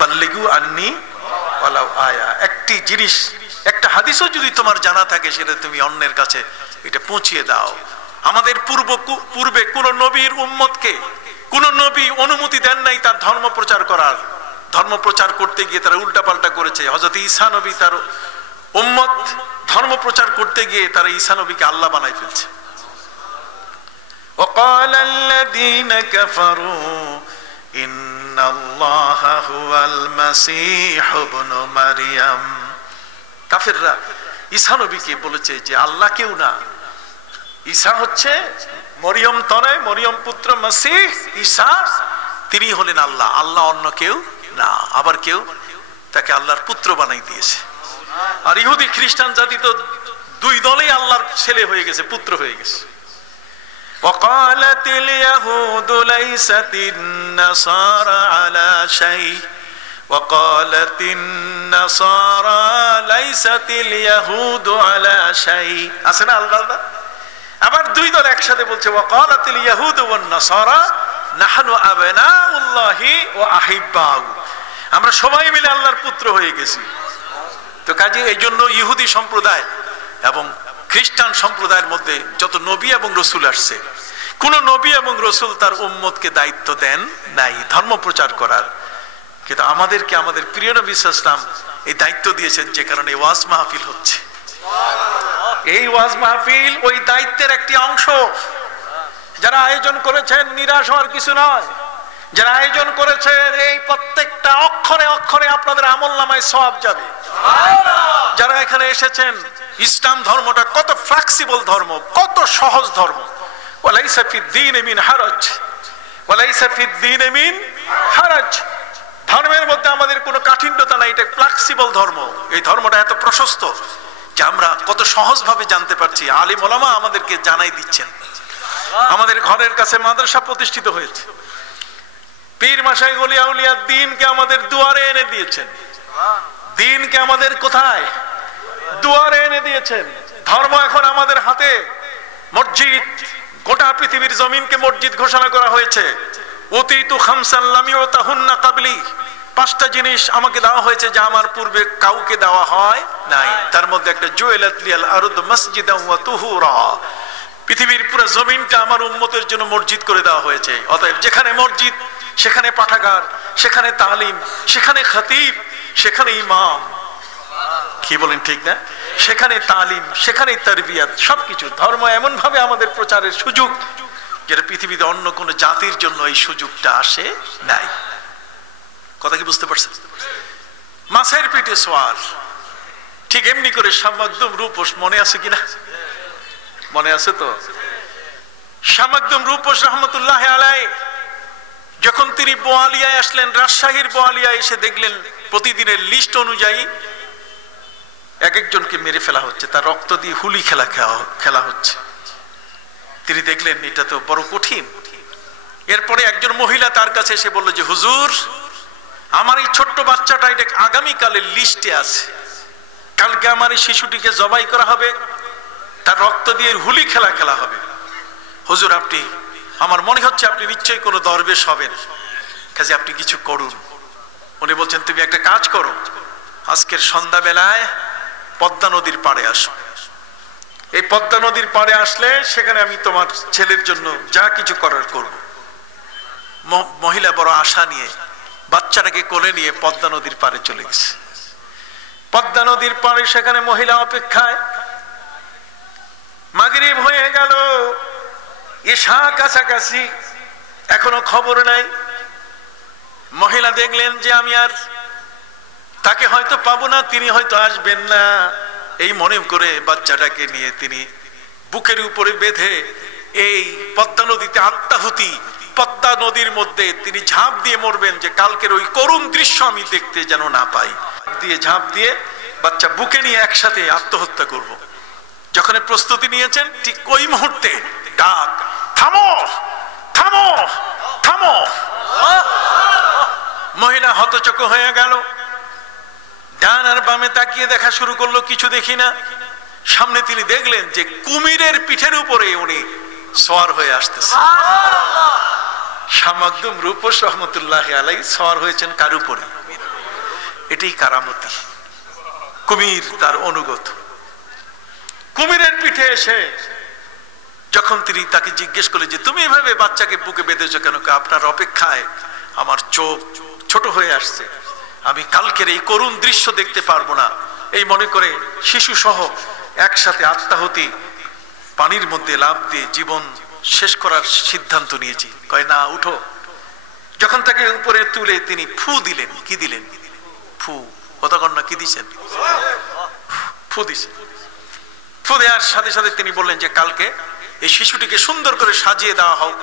বাল্লিগু আন্নি ওয়ালাউ আয়া। একটি জিনিস, একটা হাদিসও যদি তোমার জানা থাকে সেটা তুমি অন্যের কাছে এটা পৌঁছিয়ে দাও। আমাদের পূর্বে কোন নবীর উম্মতকে কোন নবী অনুমতি দেন নাই তার ধর্ম প্রচার করার। ধর্ম প্রচার করতে গিয়ে তারা উল্টাপাল্টা করেছে। হযরত ঈসা নবী তার উম্মত ধর্ম প্রচার করতে গিয়ে তারা ঈসা নবীকে আল্লাহ বানাই ফেলছে। وقال الذين كفروا إن الله هو المسيح ابن مريم। কাফেররা ঈসা নবীকে বলেছে যে আল্লাহ কেউ না, ঈসা হচ্ছে মরিয়ম তনয়, মরিয়ম পুত্র মসিহ ঈসা, তিনি হলেন আল্লাহ, আল্লাহ অন্য কেউ না। আবার কেউ তাকে আল্লাহর পুত্র বানাই দিয়েছে। আর ইহুদি খ্রিস্টান জাতি তো দুই দলেই আল্লাহর ছেলে হয়ে গেছে, পুত্র হয়ে গেছে। وقالت اليهود ليست النصارى على شيء وقالت النصارى ليست اليهود على شيء। আছে না আলাদা? আবার দুই দল একসাথে বলছে وقالت اليهود والنصارى نحن أبناء الله وأحباؤه, আমরা সবাই মিলে আল্লাহর পুত্র হয়ে গেছি। তো কাজে এই জন্য ইহুদি সম্প্রদায় এবং খ্রিস্টান সম্প্রদায়ের মধ্যে যত নবী এবং রসুল আসছে, কোন নবী এবং রসুল তার উম্মতকে দায়িত্ব দেন নাই ধর্ম প্রচার করার, কিন্তু আমাদেরকে আমাদের প্রিয় নবী সাল্লাল্লাহু আলাইহি ওয়াসাল্লাম এই দায়িত্ব দিয়েছেন, যে কারণে ওয়াজ মাহফিল হচ্ছে। এই ওয়াজ মাহফিল ওই দায়িত্বের একটি অংশ। যারা আয়োজন করেছেন নিরাশ হওয়ার কিছু নয়, যারা আয়োজন করেছেন এই প্রত্যেকটা অক্ষরে অক্ষরে আপনাদের আমলনামায় সওয়াব যাবে। যারা এখানে এসেছেন, ইসলাম ধর্মটা কত ফ্লেক্সিবল ধর্ম, কত সহজ ধর্ম। ওয়ালাইসা ফিদ-দীনি মিন হারাজ, ওয়ালাইসা ফিদ-দীনি মিন হারাজ। ধর্মের মধ্যে আমাদের কোনো কাঠিন্যতা নাই, এটা ফ্লেক্সিবল ধর্ম। এই ধর্মটা এত প্রশস্ত যে আমরা কত সহজভাবে জানতে পারছি। আলিম ওলামা আমাদেরকে জানাই দিচ্ছেন। আমাদের ঘরের কাছে মাদ্রাসা প্রতিষ্ঠিত হয়েছে, পীর মাশায়েখ ওলিয়া উলিয়া দ্বীনকে আমাদের দুয়ারে এনে দিয়েছেন। দ্বীনকে আমাদের কোথায়? দুয়ারে এনে দিয়েছেন। ধর্ম এখন আমাদের হাতে। মসজিদ, গোটা পৃথিবীর জমিনকে মসজিদ ঘোষণা করা হয়েছে। উতিতু খামসান লাম ইউতাহুন্না ক্বাবলি, পাঁচটা জিনিস আমাকে দেওয়া হয়েছে যা আমার পূর্বে কাউকে দেওয়া হয় নাই। তার মধ্যে একটা জুইলাত লিয়াল আরদু মাসজিদান ওয়া তুহুরা, পৃথিবীর পুরো জমিনটা আমার উম্মতের জন্য মসজিদ করে দেওয়া হয়েছে। অতএব যেখানে মসজিদ সেখানে পাঠাগার, সেখানে তালিম, সেখানে খতিব, সেখানে ইমাম। কি বলেন ঠিক না? সেখানে তালিম, সেখানে তারবিয়াত, সবকিছু। ধর্ম এমন ভাবে আমাদের প্রচারের সুযোগ, যেটা পৃথিবীতে অন্য কোন জাতির জন্য এই সুযোগটা আসে নাই। কথা কি বুঝতে পারছেন? মাছের পেটে সোয়ার, ঠিক এমনি করে শামাকদুম রূপোস, মনে আছে কিনা? মনে আছে তো? শামাকদুম রূপোস রহমতুল্লাহ আলাইহি যখন তিনি বোয়ালিয়ায় আসলেন, রাজশাহীর বোয়ালিয়ায় এসে দেখলেন প্রতিদিনের লিস্ট অনুযায়ী এক একজনকে মেরে ফেলা হচ্ছে, তার রক্ত দিয়ে হুলি খেলা হচ্ছে। তিনি দেখলেন এটা তো বড় কঠিন। এরপরে একজন মহিলা তার কাছে এসে বলল যে হুজুর, আমার এই ছোট্ট বাচ্চাটা এটা আগামীকালের লিস্টে আছে, কালকে আমার এই শিশুটিকে জবাই করা হবে, তার রক্ত দিয়ে হুলি খেলা হবে। হুজুর, আপনি, আমার মনে হচ্ছে আপনি নিশ্চয়ই কোনো দরবেশ হবেন, কাজে আপনি কিছু করুন। উনি বলছেন তুমি একটা কাজ করো, আজকের সন্ধ্যাবেলায় পদ্মা নদীর পাড়ে আসো। এই পদ্মা নদীর পাড়ে আসলে সেখানে আমি তোমার ছেলের জন্য যা কিছু করার করব। মহিলা বড় আশা নিয়ে বাচ্চাটাকে কোলে নিয়ে পদ্মা নদীর পাড়ে চলে গেছে। পদ্মা নদীর পাড়ে সেখানে মহিলা অপেক্ষায়। মাগরিব হয়ে গেল, ঈশা কাছাকাছি, এখনো খবর নাই। মহিলা দেখলেন যে আমি আর তাকে হয়তো পাবো না, তিনি হয়তো আসবেন না, এই মনে করে বাচ্চাটাকে নিয়ে তিনি বুকের উপরে বেঁধে এই পদ্মা নদীতে আত্মাহুতি, পদ্মা নদীর মধ্যে তিনি ঝাঁপ দিয়ে মরবেন, যে কালকের ওই করুণ দৃশ্য আমি দেখতে যেন না পাই। দিয়ে ঝাঁপ দিয়ে বাচ্চা বুকে নিয়ে একসাথে আত্মহত্যা করব। যখন প্রস্তুতি নিয়েছেন, ঠিক ওই মুহূর্তে ডাক, থামো থামো থামো। মহিলা হতচকিত হয়ে গেল, ডান আর বামে তাকিয়ে দেখা শুরু করলো, কিছু দেখি না। সামনে তিনি দেখলেন যে কুমিরের পিঠের উপরে উনি সওয়ার হয়ে আসতেছে। শামাকদুম রূপোস রহমতুল্লাহ আলাইহি সওয়ার হয়েছেন কার উপরে? এটাই কারামতি। কুমির তার অনুগত। কুমিরের পিঠে এসে যখন তিনি তাকে জিজ্ঞেস করলেন যে তুমি এভাবে বাচ্চাকে বুকে বেঁধেছো কেন? আপনার অপেক্ষায় আমার চোখ ছোট হয়ে আসছে, আমি কালকের এই করুণ দৃশ্য দেখতে পারবো না, এই মনে করে শিশু সহ একসাথে আত্মাহুতি, পানির মধ্যে লাফ দিয়ে জীবন শেষ করার সিদ্ধান্ত নিয়েছি। কয় না, উঠো। যখন তাকে উপরে তুলে তিনি ফু দিলেন। কি দিলেন? ফু। কতক্ষণ না কি দিছেন? ফু দিছেন। ফু দেওয়ার সাথে সাথে তিনি বললেন যে কালকে এই শিশুটিকে সুন্দর করে সাজিয়ে দেওয়া হোক,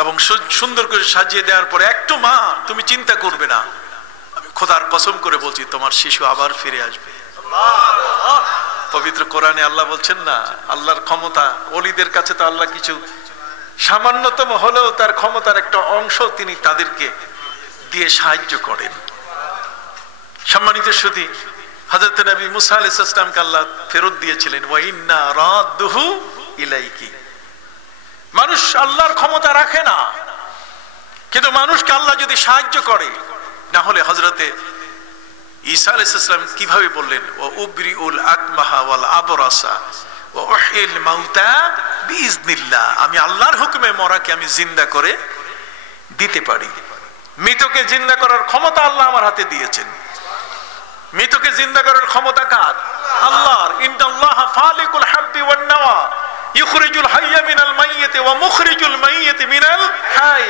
এবং সুন্দর করে সাজিয়ে দেওয়ার পরে একটু মা তুমি চিন্তা করবে না, আমি খোদার কসম করে বলছি তোমার শিশু আবার ফিরে আসবে। পবিত্র কোরআনে আল্লাহ বলছেন না, আল্লাহর ক্ষমতা, ওলিদের কাছে তো আল্লাহ কিছু সামান্যতম হলেও তার ক্ষমতার একটা অংশ তিনি তাদেরকে দিয়ে সাহায্য করেন। সম্মানিত সুধী, হযরত নবী মুসা আলাইহিস সালামকে আল্লাহ ফেরত দিয়েছিলেন, ওয়া ইন্না রাদ্দুহু ইলাইকি। মানুষ আল্লাহর ক্ষমতা রাখে না, কিন্তু মানুষকে আল্লাহ যদি সাহায্য করে, না হলে হযরতে ঈসা আলাইহিস সালাম কিভাবে বললেন, ওয়া উবরিউল আকমাহা ওয়াল আবরাসা ওয়া উহইল মাউতা বিইজনিল্লাহ, আমি আল্লাহর হুকুমে মরাকে আমি জিন্দা করে দিতে পারি। মৃতকে জিন্দা করার ক্ষমতা আল্লাহ আমার হাতে দিয়েছেন। মৃতকে জিন্দা করার ক্ষমতা কার? আল্লাহর। ইন্নাল্লাহা ফালিকুল হাব্বি ওয়ান নাওয়া ইখরিজুল হাইয়্যা মিনাল মাইয়্যিতি ওয়া মুখরিজুল মাইয়্যিতি মিনাল হাই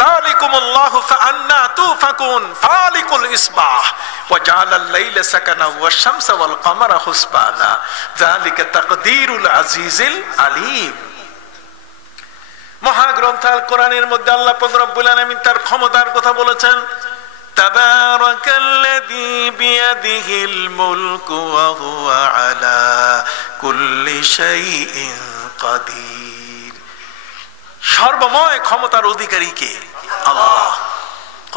যালিকুমুল্লাহু ফাআন্না তুফাকুন ফালিকুল ইসবাহ ওয়া জাআলাল লাইলা সাকানা ওয়াশ শামসা ওয়াল কামারা হুসবানা যালিকা তাকদীরুল আজিজিল আলীম। মহাগ্রন্থ আল কোরআনের মধ্যে আল্লাহ পাক রব্বুল আলামিন তার ক্ষমতার কথা বলেছেন। তাবারাকাল্লাযী বিয়াদিহিল মুলকু ওয়া হুয়া আলা কুল্লি শাইইন কাদির। সর্বময় ক্ষমতার অধিকারী কে? আল্লাহ।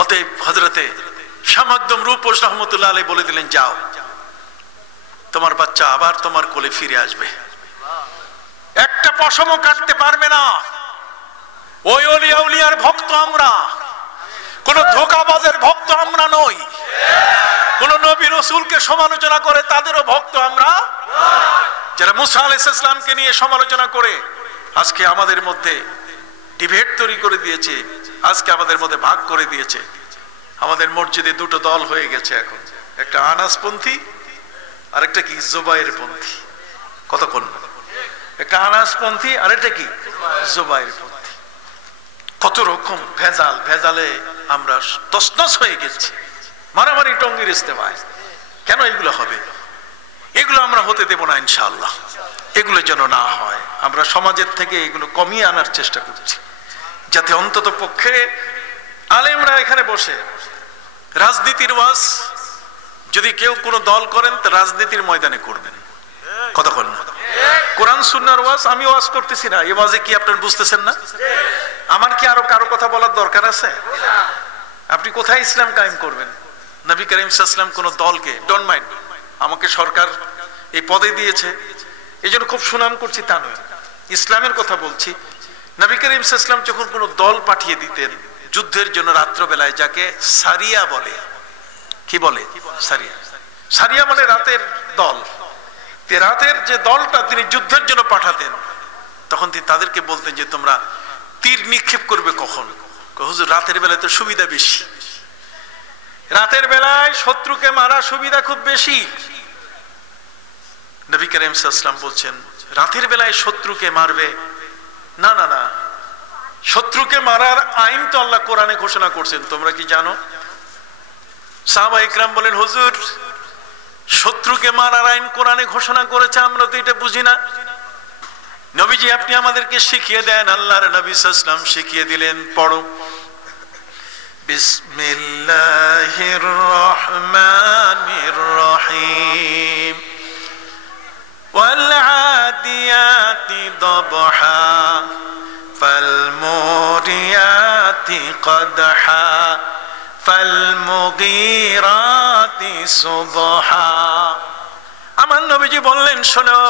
অতএব হযরতে শাহ মাকদুম রূপোশ রাহমাতুল্লাহ আলাইহি বলে দিলেন, যাও, তোমার বাচ্চা আবার তোমার কোলে ফিরে আসবে, একটা পশমও কাটতে পারবে না। ওই ওলিয়া উলিয়ার ভক্ত আমরা, কোন ধোঁকাবাজের ভক্ত আমরা নই। কোন নবী রাসূলকে সমালোচনা করে তাদেরও ভক্ত আমরা। যারা মুসা আলাইহিস সালামকে নিয়ে সমালোচনা করে আজকে আমাদের মধ্যে ডিবেট তৈরি করে দিয়েছে, আজকে আমাদের মধ্যে ভাগ করে দিয়েছে। আমাদের মসজিদে দুটো দল হয়ে গেছে এখন, একটা আনাসপন্থী আর একটা কি জুবাইর পন্থী। কতক্ষণ? একটা আনাসপন্থী আর একটা কি জুবাইর পন্থী। কত রকম ভেজাল, ভেজালে আমরা তছনছ হয়ে গেছি। মারামারি টঙ্গির ইস্তেমায় কেন এগুলো হবে? এগুলো আমরা হতে দেব না ইনশাআল্লাহ। এগুলো যেন না হয়, আমরা সমাজের থেকে এগুলো কমিয়ে আনার চেষ্টা করছি, যাতে অন্তত পক্ষে আলেমরা এখানে বসে রাজনীতির ওয়াজ যদি কেউ কোনো দল করেন তো রাজনীতির ময়দানে করবেন। কতক্ষণ? কোরআন সুন্নাহর ওয়াজ আমি ওয়াজ করতেছি না, এই ওয়াজে কি আপনারা বুঝতেছেন না? আমার কি আরো কারো কথা বলার দরকার আছে? আপনি কোথায় ইসলাম কায়েম করবেন? নবী করিম সাল্লাল্লাহু আলাইহি ওয়াসাল্লাম কোন দলকে, ডোন্ট মাইন্ড, আমাকে সরকার এই পদে দিয়েছে এই জন্য খুব সুনাম করছি তা নয়, ইসলামের কথা বলছি। নবী করিম সাল্লাল্লাহু আলাইহি ওয়াসাল্লাম যখন কোনো দল পাঠিয়ে দিতেন যুদ্ধের জন্য রাত্রবেলায়, যাকে সারিয়া বলে, কি বলে? সারিয়া। সারিয়া মানে রাতের দল। রাতের যে দলটা তিনি যুদ্ধের জন্য পাঠাতেন, তখন তিনি তাদেরকে বলতেন যে তোমরা তীর নিক্ষেপ করবে কখন? হুজুর, রাতের বেলায় তো সুবিধা বেশি, রাতের বেলায় শত্রুকে মারা সুবিধা খুব বেশি। নবী করিম সাল্লাল্লাহু আলাইহি ওয়াসাল্লাম বলছেন রাতের বেলায় শত্রুকে মারবে না, না না, শত্রুকে মারার আইন তো আল্লাহ কোরআনে ঘোষণা করছেন, তোমরা কি জানো? সাহাবা ইকরাম বলেন, হুজুর, শত্রুকে মারার আইন কোরআনে ঘোষণা করেছে, আমরা তো এটা বুঝি না। নবীজি আপনি আমাদেরকে শিখিয়ে দেন। আল্লাহর নবী সাল্লাল্লাহু আলাইহি ওয়াসাল্লাম শিখিয়ে দিলেন, পড়ো বিসমিল্লাহির রহমানির রহিম ওয়াল আদিয়াতি দবহা ফাল মুরিয়াতি কদহা ফাল মুগীরাতি সুবহা। আমার নবীজি বললেন, শোনো,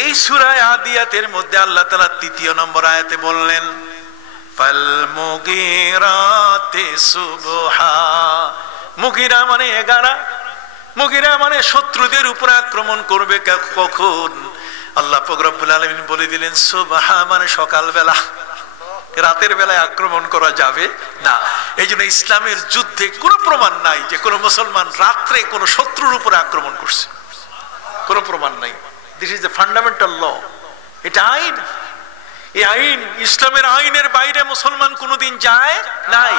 এই সূরা আদিয়াতের মধ্যে আল্লাহ তাআলা ৩য় নম্বর আয়াতে বললেন ফাল মুগীরাতি সুবহা। মুগীরা মানে এগারা, মুগীরা মানে শত্রুদের উপর আক্রমণ করবে কখন? আল্লাহ পাক রব্বুল আলামিন বলে দিলেন সুবহা মানে সকালবেলা, রাতের বেলায় আক্রমণ করা যাবে না। এই জন্য ইসলামের যুদ্ধে কোনো প্রমাণ নাই যে কোনো মুসলমান রাত্রে কোনো শত্রুর উপরে আক্রমণ করছে, কোনো প্রমাণ নাই। দিস ইজ দ্য ফান্ডামেন্টাল ল, এটা আইন। এই আইন, ইসলামের আইনের বাইরে মুসলমান কোনোদিন যায় নাই।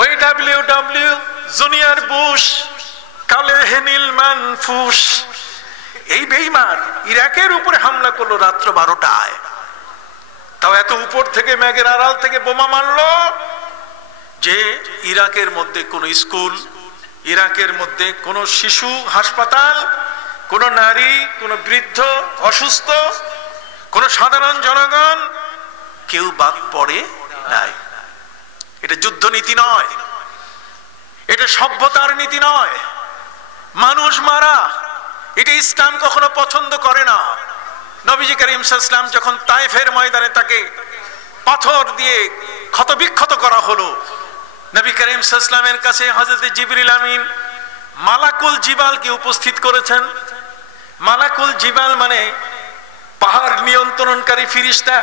ওই WW জুনিয়র বুশ কালেহনিল মানফুস, এই বেঈমান ইরাকের উপরে হামলা করলো রাত্র 12টায়, তাও এত উপর থেকে মেঘের আড়াল থেকে বোমা মারলো যে ইরাকের মধ্যে কোনো স্কুল, ইরাকের মধ্যে কোনো শিশু হাসপাতাল, কোনো নারী, কোনো বৃদ্ধ, অসুস্থ, কোনো সাধারণ জনগণ কেউ বাদ পড়ে নাই। এটা যুদ্ধ নীতি নয়, এটা সভ্যতার নীতি নয়, মানুষ মারা এটা ইসলাম কখনো পছন্দ করে না। নবীজি করিম সাল্লাল্লাহু আলাইহি ওয়াসাল্লাম যখন তায়েফের ময়দানে তাকে পাথর দিয়ে ক্ষতবিক্ষত করা হলো, নবী করিম সাল্লাল্লাহু আলাইহি ওয়াসাল্লামের কাছে হযরত জিবরিল আমিন মালাকুল জিবালকে উপস্থিত করেছেন। মালাকুল জিবাল মানে পাহাড় নিয়ন্ত্রণকারী ফেরেশতা।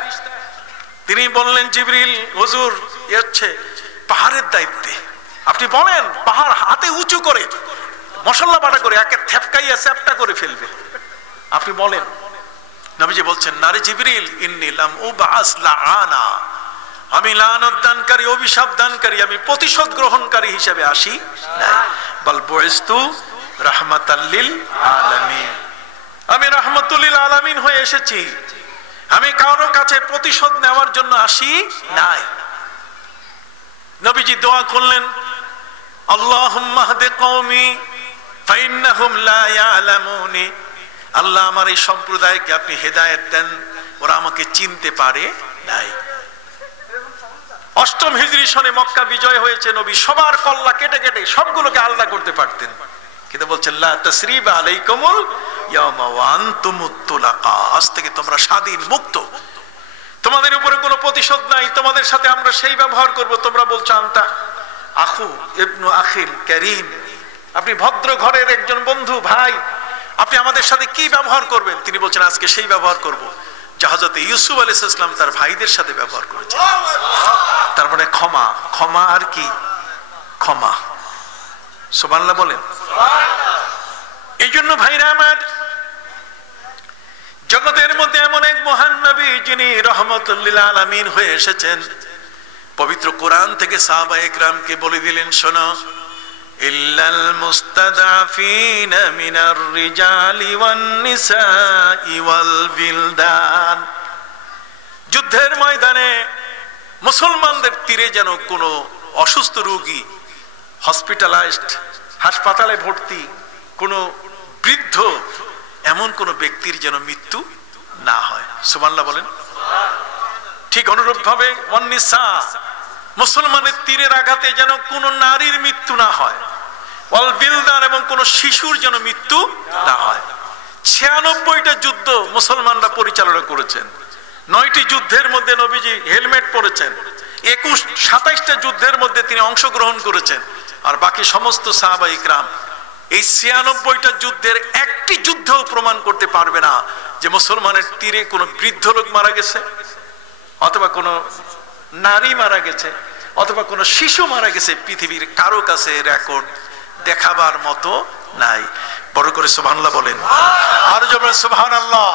তিনি বললেন, জিবরিল হুজুর এ হচ্ছে পাহাড়ের দায়িত্বে, আপনি বলেন পাহাড় হাতে উঁচু করে মশলা বাটা করে একে থেপকাইয়া চ্যাপ্টা করে ফেলবে, আপনি বলেন। নবীজি বলছেন, নারে জিবরিল, ইন্নী লাম উবআস লাআনা, আমি লানত দানকারী, অভিশাপ দানকারী, আমি প্রতিশোধ গ্রহণকারী হিসেবে আসি নাই, বল বুইস্তু রাহমাতাল লিল আলামিন, আমি রাহমাতুল লিল আলামিন হয়ে এসেছি, আমি কারো কাছে প্রতিশোধ নেওয়ার জন্য আসি নাই। নবীজি দোয়া করলেন, আল্লাহুম্মা হদি কওমি ফাইন্নাহুম লা ইয়ালামুনি, আল্লাহ আমার এই সম্প্রদায়কে আপনি হেদায়েত দেন, ওরা আমাকে চিনতে পারে নাই। অষ্টম হিজরি সনে মক্কা বিজয় হয়েছে, নবী সবার কল্লা কেটে কেটে সবগুলোকে আলাদা করতে পারতেন, কিন্তু বলছেন লা তাসরিবা আলাইকুমুল ইয়াওমা ওয়া আনতুমুত তুলাকা, আজ থেকে তোমরা স্বাধীন মুক্ত, তোমাদের উপরে কোনো প্রতিশোধ নাই, তোমাদের সাথে আমরা সেই ব্যবহার করব। তোমরা বলছো আনতা আখু ইবনু আখিল কারীম, আপনি ভদ্র ঘরের একজন বন্ধু ভাই, আপনি আমাদের সাথে কি ব্যবহার করবেন? তিনি বলছেন আজকে সেই ব্যবহার করব যা হযরত ইউসুফ আলাইহিস সালাম তার ভাইদের সাথে ব্যবহার করেছেন। তার মানে ক্ষমা, ক্ষমা আর কি? ক্ষমা। সুবহানাল্লাহ বলেন। এই জন্য ভাইরা আমার, জগতের মধ্যে এমন এক মহান নবী যিনি রহমতুল লিল আলামিন হয়ে এসেছেন, পবিত্র কোরআন থেকে সাহাবায়ে কেরামকে বলে দিলেন, শোনো, ইল্লাল মুস্তাদআফিনা মিনার রিজালি ওয়ান নিসাই ওয়াল বিলদান, যুদ্ধের ময়দানে মুসলমানদের তীরে যেন কোনো অসুস্থ রোগী, হসপিটালাইজড, হাসপাতালে ভর্তি কোনো বৃদ্ধ, এমন কোন ব্যক্তির যেন মৃত্যু না হয়। সুবহানাল্লাহ বলেন। ঠিক অনুরূপ ভাবে ওয়ান নিসা, মুসলমানের তীরের আঘাতে যেন কোনো নারীর মৃত্যু না হয়, ওয়াল বিলদান, এবং কোনো শিশুর যেন মৃত্যু না হয়। 96টা যুদ্ধ মুসলমানরা পরিচালনা করেছেন, 9টি যুদ্ধের মধ্যে নবীজি হেলমেট পরেছেন, 27টা যুদ্ধের মধ্যে তিনি অংশগ্রহণ করেছেন, আর বাকি সমস্ত সাহাবায়ে কেরাম এই 96টা যুদ্ধের একটি যুদ্ধও প্রমাণ করতে পারবে না যে মুসলমানের তীরে কোনো বৃদ্ধ লোক মারা গেছে, অথবা কোনো নারী মারা গেছে, অথবা কোনো শিশু মারা গেছে। পৃথিবীর কারো কাছে রেকর্ড দেখাবার মতো নাই। বড় করে সুবহানাল্লাহ বলেন। আর জোরে সুবহানাল্লাহ।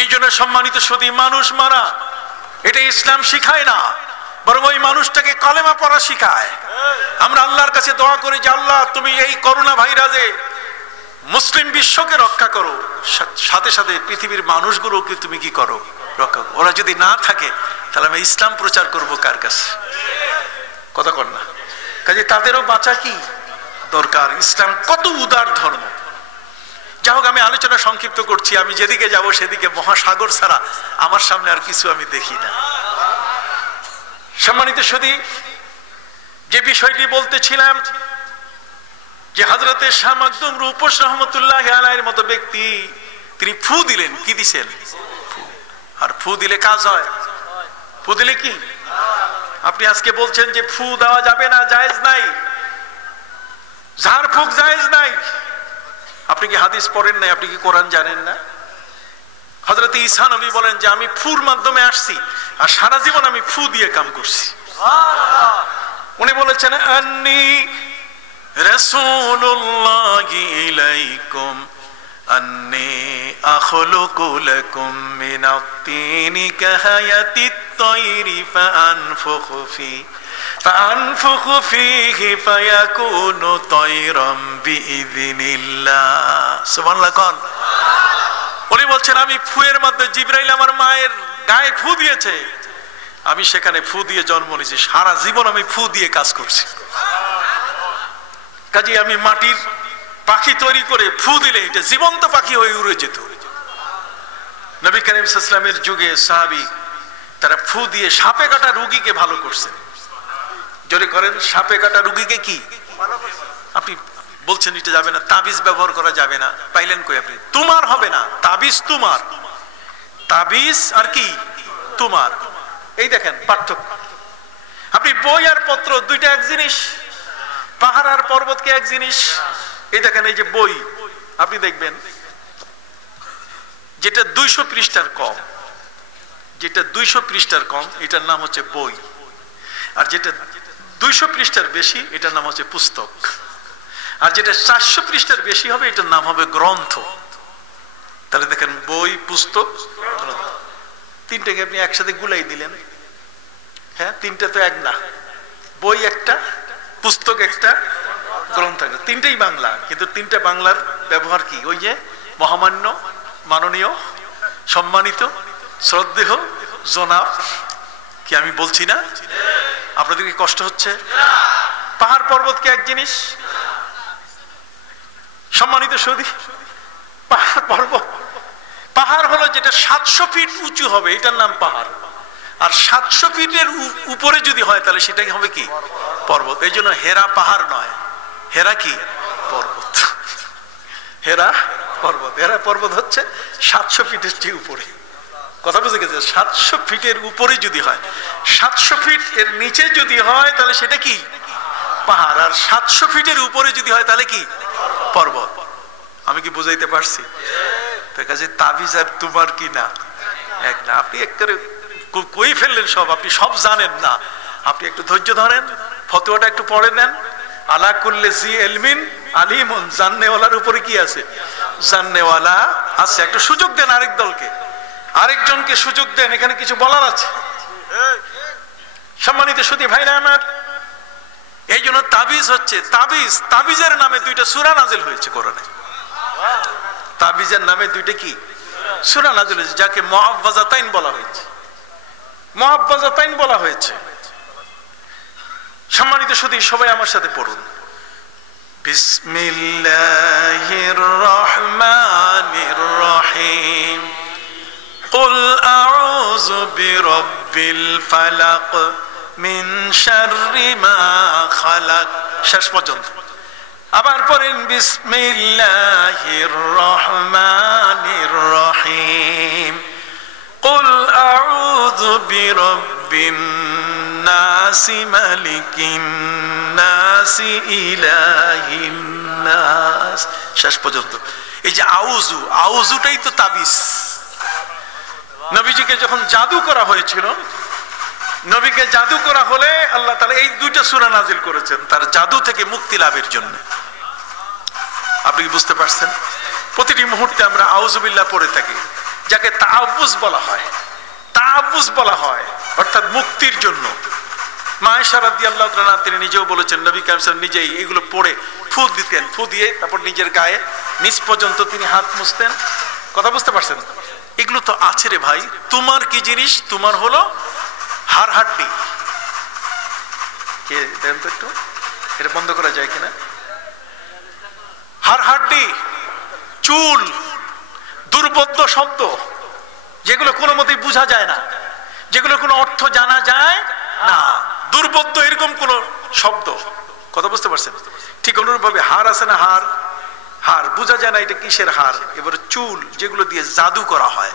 এই জন্য সম্মানিত সুধী, মানুষ মারা এটা ইসলাম শিখায় না, বরং ওই মানুষটাকে কলেমা পড়া শিখায়। আমরা আল্লাহর কাছে দোয়া করি যে আল্লাহ তুমি এই করোনা ভাইরাসে মুসলিম বিশ্বকে রক্ষা করো, সাথে সাথে পৃথিবীর মানুষগুলোকে তুমি কি করো, রক্ষা করো। ওরা যদি না থাকে তাহলে আমি ইসলাম প্রচার করব কার কাছে? কথা কর না। কাজে তাদেরও বাঁচা কি দরকার। ইসলাম কত উদার ধর্ম। যাই হোক, আমি আলোচনা সংক্ষিপ্ত করছি। আমি যেদিকে যাব সেদিকে মহাসাগর ছাড়া আমার সামনে আর কিছু আমি দেখি না। সম্মানিত সুধী, যে বিষয়টি বলতেছিলাম যে হযরতে শাহ মাকদুম রূপস রহমতুল্লাহ আলাইহির মতো ব্যক্তি, তিনি ফু দিলেন। কি দিছেন? আর ফু দিলে কাজ হয়। ফু দিলে কি? আপনি আজকে বলছেন যে ফু দেওয়া যাবে না, জায়েজ নাই, ঝাড়ফুঁক জায়েজ নাই। আপনি কি হাদিস পড়েন নাই? আপনি কি কোরআন জানেন না? হযরত ঈসা নবী বলেন যে আমি ফুর মাধ্যমে আসছি, আর সারা জীবন আমি ফু দিয়ে কাম করছি। উনি বলেছেন আন্নী রাসূলুল্লাহি ইলাইকুম আন্নী আখলুকু লাকুম মিনাত তিনি কাহায়াতিত তায়রি ফাআনফুখু ফি ফাআনফুখু ফীহি ফায়াকুনু তায়রাম বিইযনিল্লাহ। সুবহানাল্লাহ কোন। উনি বলছেন আমি ফুয়ের মধ্যে জিবরাইল আমার মায়ের গায়ে ফু দিয়েছে, আমি সেখানে ফু দিয়ে জন্ম নিয়েছি, সারা জীবন আমি ফু দিয়ে কাজ করছি। কাজে আমি মাটির পাখি তৈরি করে ফু দিলে এটা জীবন্ত পাখি হয়ে উড়ে যেত। নবী করিম সাল্লাল্লাহু আলাইহি ওয়াসাল্লামের যুগে সাহাবী তারা ফু দিয়ে সাপে কাটা রোগীকে ভালো করছেন। জোরে করেন, সাপে কাটা রোগীকে কি আপনি বলছেন এটা যাবে না, তাবিজ ব্যবহার করা যাবে না, পাইলেন কই আপনি? তোমার হবে না, তাবিজ তোমার, তাবিজ আর কি তোমার। এই দেখেন পার্থক্য। আপনি বই আর পত্র দুইটা এক জিনিস, পাহাড় আর পর্বত কি এক জিনিস? এই দেখেন এই যে বই, আপনি দেখবেন যেটা 200 পৃষ্ঠার কম, যেটা 200 পৃষ্ঠার কম এটার নাম হচ্ছে বই, আর যেটা 200 পৃষ্ঠার বেশি এটার নাম হচ্ছে পুস্তক, আর যেটা 400 পৃষ্ঠার বেশি হবে এটার নাম হবে গ্রন্থ। তাহলে দেখেন বই, পুস্তক, গ্রন্থ, তিনটাকে আপনি একসাথে গুলাই দিলেন। হ্যাঁ, তিনটা তো এক না, বই একটা, পুস্তক একটা, গ্রন্থ একটা, তিনটাই বাংলা, কিন্তু তিনটা বাংলার ব্যবহার কি? ওই যে মহামান্য, মাননীয়, সম্মানিত, শ্রদ্ধেয়, জনাব, কি আমি বলছি না? আপনাদের কি কষ্ট হচ্ছে? পাহাড় পর্বত কি এক জিনিস? সম্মানিত সৌদি, পাহাড় পর্বত, পাহাড় হলো যেটা 700 ফিট উঁচু হবে এটার নাম পাহাড়, আর 700 ফিটের উপরে যদি হয় তাহলে সেটাকে হবে কি? পর্বত। এই জন্য হেরা পাহাড় নয়, হেরা কি? পর্বত। হেরা পর্বত, হেরা পর্বত হচ্ছে 700 ফিটের চেয়ে উপরে। কথা বুঝে গেছে? 700 ফিটের উপরে যদি হয়, 700 ফিট এর নিচে যদি হয় তাহলে সেটা কি? পাহাড়। আর 700 ফিটের উপরে যদি হয় তাহলে কি? পর্বত। আমি কি বুঝাইতে পারছি? তার কাছে তাবিজ আর তোমার কি না এক না। আপনি একবারে কই ফেললেন সব, আপনি সব জানেন না। আপনি একটু ধৈর্য ধরেন, ফতোয়াটা একটু পড়ে নেন। আলা কুল্লি জি ইলমিন আলিমুন, জাননেওয়ালার উপরে কি আছে? জাননেওয়ালা আছে। একটু সুযোগ দেন আরেক দলকে, আরেকজনকে সুযোগ দেন, এখানে কিছু বলার আছে। সম্মানিত সুধী ভাইরা আমার, এই জন্য তাবিজ হচ্ছে, তাবিজ, তাবিজের নামে 2টা সূরা নাজিল হয়েছে কোরআনে। তাবিজের নামে 2টা কি সূরা নাজিল হয়েছে, যাকে মুআওয়াযাতাইন বলা হয়েছে, মুআওয়াযাতাইন বলা হয়েছে। সম্মানিত সুধী সবাই আমার সাথে পড়ুন, বিসমিল্লাহির রহমানির রহিম। قل أعوذ برب الفلق من شر ما خلق। শেষ পর্যন্ত আবার পড়েন, বিসমিল্লাহির রহমানির রহিম। قل أعوذ برب الناس ملك الناس إله الناس। শেষ পর্যন্ত। এই যে আউযু, আউযুটাই তো তাবিজ। নবীজিকে যখন জাদু করা হয়েছিল, নবীকে জাদু করা হলে আল্লাহ তাআলা এই 2টা সূরা নাজিল করেছেন তার জাদু থেকে মুক্তি লাভের জন্য। আপনি কি বুঝতে পারছেন? প্রতিটি মুহূর্তে আমরা আউযুবিল্লাহ পড়ে থাকি, যাকে তাআব্বুজ বলা হয়, তাআব্বুজ বলা হয়, অর্থাৎ মুক্তির জন্য। মা আয়েশা রাদিয়াল্লাহু তাআলা তিনি নিজেও বলেছেন, নবী কারীম সাল্লাল্লাহু আলাইহি ওয়াসাল্লাম নিজেই এগুলো পড়ে ফু দিতেন, ফু দিয়ে তারপর নিজের গায়ে নিচ পর্যন্ত তিনি হাত মুছতেন। কথা বুঝতে পারছেন? এগুলো তো আছে রে ভাই। তোমার কি জিনিস? তোমার হলো হাড় হাড্ডি। কে দেন তো একটু, এটা বন্ধ করা যায় কিনা? হাড় হাড্ডি, চুল, দুর্বোধ্য শব্দ, যেগুলো কোনো মতেই বোঝা যায় না, যেগুলো কোনো অর্থ জানা যায় না, দুর্বোধ্য এরকম কোন শব্দ। কথা বুঝতে পারছেন? ঠিক অনুরূপভাবে হাড় আছে না, হাড়, হাড় বোঝা যায় না এটা কিসের হাড়। এবারে চুল, যেগুলো দিয়ে জাদু করা হয়।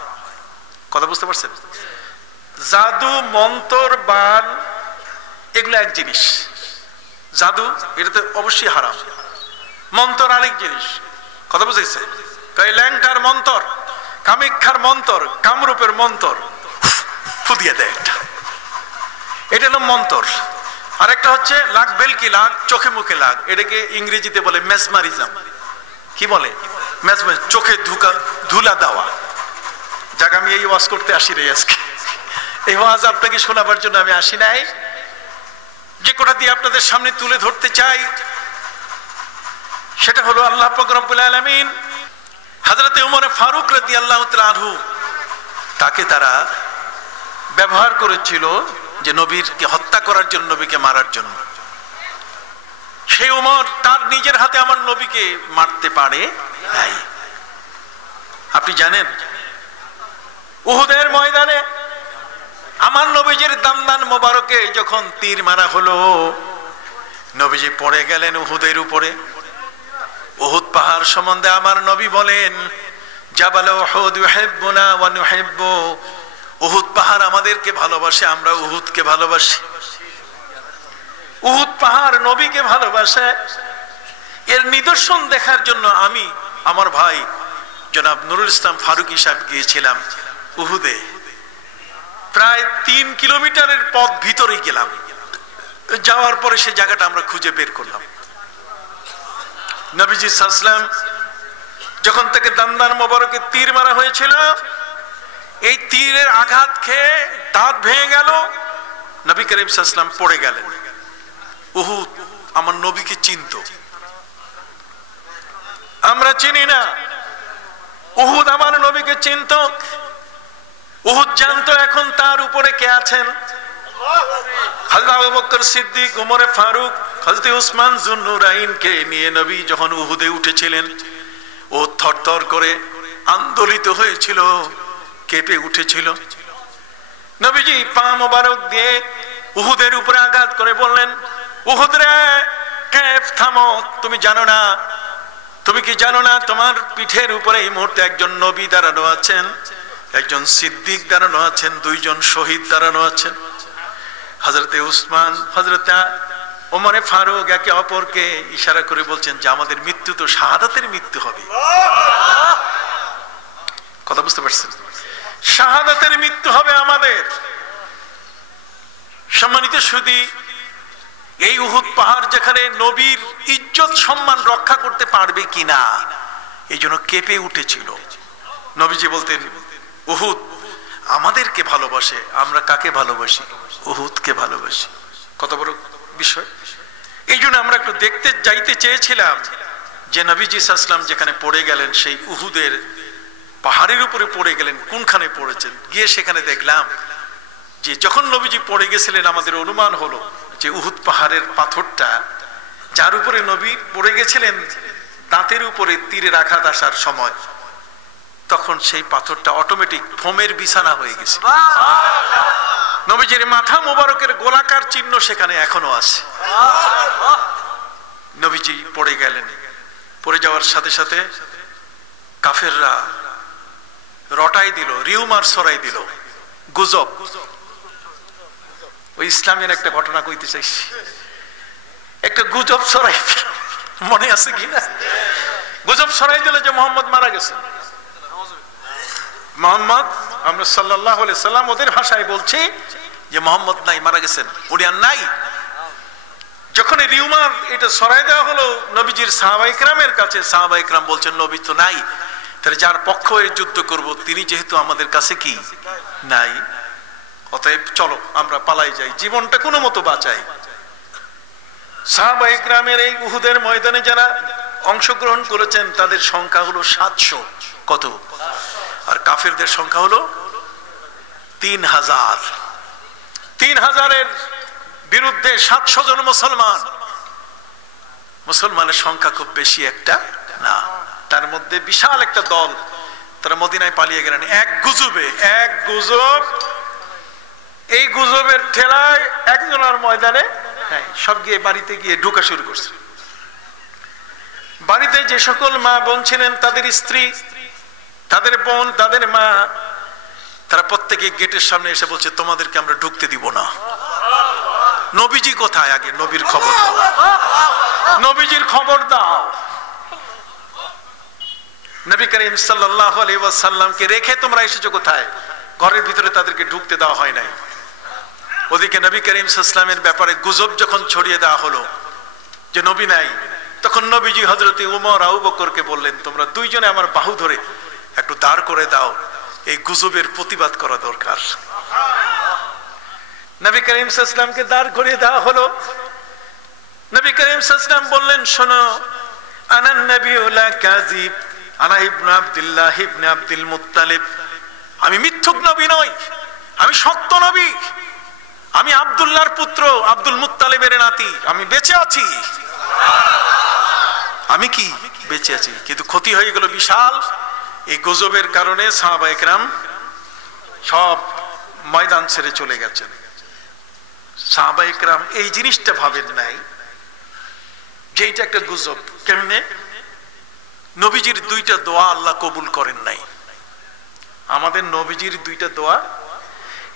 কথা বুঝতে পারছেন? জাদু, মন্তর, বান, এগুলো এক জিনিস। জাদু এটাতে অবশ্যই হারাম, মন্তর আরেক জিনিস। কথা বুঝেছে? ল্যাংটার মন্তর, কামাখ্যার মন্তর, কামরূপের মন্তর, ফুদিয়ে দেয় একটা, এটা হলো মন্তর। আরেকটা হচ্ছে লাগ বেলকি লাগ, চোখে মুখে লাগ, এটাকে ইংরেজিতে বলে মেসমারিজম। কি বলে? মেসমারিজম, চোখে ধুলা দেওয়া। যাক, আমি এই ওয়াজ করতে আসি রে আজকে, এই ওয়াজ আপনাকে শোনাবার জন্য আমি আসি নাই। যে কোটা দিয়ে আপনাদের সামনে তুলে ধরতে চাই সেটা হলো আল্লাহ পাক রব্বুল আলামিন হযরত ওমর ফারুক রাদিয়াল্লাহু তাআলা আনহু তাকে তারা ব্যবহার করেছিল যে নবীকে হত্যা করার জন্য, নবীকে মারার জন্য। সেই ওমর তার নিজের হাতে আমার নবীকে মারতে পারে নাই। আপনি জানেন উহুদের ময়দানে আমার নবীজির দান্দান মোবারকে যখন তীর মারা হলো, নবীজি পড়ে গেলেন উহুদের উপরে। উহুদ পাহাড় সম্বন্ধে আমার নবী বলেন, জাবাল উহুদ ইউহিব্বুনা ওয়া নুহিব্বু, উহুদ পাহাড় আমাদেরকে ভালোবাসে, আমরা উহুদকে ভালোবাসি। উহুদ পাহাড় নবীকে ভালোবাসে। এর নিদর্শন দেখার জন্য আমি আমার ভাই জনাব নুরুল ইসলাম ফারুকী সাহেব গিয়েছিলাম উহুদে। প্রায় 3 কিলোমিটারের পথ ভিতরে গেলাম। যাওয়ার পরে সে জায়গাটা আমরা খুঁজে বের করলাম। নবীজি সাল্লাল্লাহু আলাইহি ওয়াসাল্লাম যখন তাকে দান্দান মোবারকে তীর মারা হয়েছিল, এই তীরের আঘাত খেয়ে দাঁত ভেঙে গেল, নবী করিম সাল্লাল্লাহু আলাইহি ওয়াসাল্লাম পড়ে গেলেন। উহুদ আমার নবীকে চিনত, আমরা চিনি না। উহুদ আমার নবীকে চিনত। উহুদ জানতো এখন তার উপরে কে আছেন। হযরত আবু বকর সিদ্দিক, ওমর ফারুক, হযরত উসমান যুন্নুরাইনকে নিয়ে নবী যখন উহুদে উঠেছিলেন, ও থরথর করে আন্দোলিত হয়েছিল, কেঁপে উঠেছিল। নবীজি পা মোবারক দিয়ে উহুদের উপরে আঘাত করে বললেন, উহুদ রে, কেফ থামো, তুমি জানো না, তুমি কি জানো না তোমার পিঠের উপরে এই মুহূর্তে একজন নবী দাঁড়ানো আছেন, একজন সিদ্দিক দাঁড়ানো আছেন, 2 জন শহীদ দাঁড়ানো আছেন। হযরতে উসমান, হযরতে ওমর ফারুক একে অপরকে ইশারা করে বলছেন যে আমাদের মৃত্যু তো শাহাদাতের মৃত্যু হবে। কথা বুঝতে পারছেন? শাহাদাতের মৃত্যু হবে আমাদের। সম্মানিত সুধী, এই উহুদ পাহাড় যেখানে নবীর ইজ্জত সম্মান রক্ষা করতে পারবে কিনা এই জন্য কেঁপে উঠেছিল। নবীজি বলতেন, উহুদ আমাদেরকে ভালোবাসে, আমরা কাকে ভালোবাসি? উহুদকে ভালোবাসি। কত বড় বিষয়! এই জন্য আমরা একটু দেখতে যাইতে চেয়েছিলাম যে নবীজি সাল্লাল্লাহু আলাইহি ওয়াসাল্লাম যেখানে পড়ে গেলেন, সেই উহুদের পাহাড়ের উপরে পড়ে গেলেন, কোনখানে পড়েছেন। গিয়ে সেখানে দেখলাম যে যখন নবীজি পড়ে গেছিলেন, আমাদের অনুমান হলো যে উহুদ পাহাড়ের পাথরটা যার উপরে নবী পড়ে গেছিলেন, দাঁতের উপরে তীরের আঘাত আসার সময়, তখন সেই পাথরটা অটোমেটিক ফোমের বিছানা হয়ে গেছে। নবীজির মাথা মোবারকের গোলাকার চিহ্ন সেখানে এখনো আছে। নবীজি পড়ে গেলেন। পড়ে যাওয়ার সাথে সাথে কাফেররা রটাই দিল, রিউমার ছড়াই দিল, গুজব। ওই ইসলামের একটা ঘটনা কইতে চাইছি। একটা গুজব ছড়াই, মনে আছে কি না? গুজব ছড়াই দিল যে মোহাম্মদ মারা গেছেন। মোহাম্মদ, আমরা সাল্লাল্লাহু আলাইহি সাল্লাম ওদের ভাষায় বলছি যে মোহাম্মদ নাই, মারা গেছেন, উনি আর নাই। যখন এই রিউমার এটা ছড়াই দেওয়া হলো নবীজির সাহাবায়ে কেরামের কাছে, সাহাবায়ে কেরাম বলছেন নবী তো নাই, তাহলে যার পক্ষ হয়ে যুদ্ধ করব তিনি যেহেতু আমাদের কাছে কি নাই, অতএব চলো আমরা পালাই যাই, জীবনটা কোনো মতো বাঁচাই। সাহাবায়ে কেরামের এই উহুদের ময়দানে যারা অংশগ্রহণ করেছেন তাদের সংখ্যা হলো 700। কত? আর কাফেরদের সংখ্যা হলো 3000। 3000-এর বিরুদ্ধে 700 জন মুসলমান। মুসলমানের সংখ্যা খুব বেশি একটা না। তার মধ্যে বিশাল একটা দল, তারা মদিনায় পালিয়ে গেলেন এক গুজবে। এক গুজব, এই গুজবের ঠেলায় একজনের ময়দানে সব গিয়ে বাড়িতে গিয়ে ঢোকা শুরু করছে। বাড়িতে যে সকল মা বোন ছিলেন, তাদের স্ত্রী, তাদের বোন, তাদের মা, তারা প্রত্যেকে গেটের সামনে এসে বলছে তোমাদেরকে আমরা ঢুকতে দিব না। নবীজি কোথায়? আগে নবীর খবর দাও, নবীজির খবর দাও। নবী করিম সাল্লাল্লাহু আলাইহি ওয়াসাল্লামকে রেখে তোমরা এসেছো কোথায়? ঘরের ভিতরে তাদেরকে ঢুকতে দেওয়া হয় নাই। ওদিকে নবী করিম সাল্লাল্লাহু আলাইহি ওয়াসাল্লামের ব্যাপারে গুজব যখন ছড়িয়ে দেওয়া হলো যে নবী নাই, তখন নবীজি হযরত উমর, আবু বকরকে বললেন তোমরা দুইজনে আমার বাহু ধরে একটু দাঁড় করে দাও, এই গুজবের প্রতিবাদ করা দরকার। নবী করিম সাল্লাল্লাহু আলাইহি ওয়াসাল্লামকে দাঁড় করিয়ে দেওয়া হলো। নবী করিম সাল্লাল্লাহু আলাইহি ওয়াসাল্লাম বললেন, শোনো, আনান নবিয়্যু লা কাযিব, আনা ইবনু আব্দুল্লাহ ইবনে আব্দুল মুত্তালিব, আমি মিথ্যুক নবী নই, আমি সত্য নবী, আমি আব্দুল্লাহর পুত্র, আব্দুল মুত্তালিবের নাতি, আমি বেঁচে আছি। আমি কি বেঁচে আছি? কিন্তু ক্ষতি হয়ে গেল বিশাল। এই গজবের কারণে সাহাবায়ে কেরাম সব ময়দান ছেড়ে চলে গেছেন। সাহাবায়ে কেরাম এই জিনিসটা ভাবেন নাই যে এটা একটা গুজব। কেমনে? নবীজির দুইটা দোয়া আল্লাহ কবুল করেন নাই। আমাদের নবীজির দুইটা দোয়া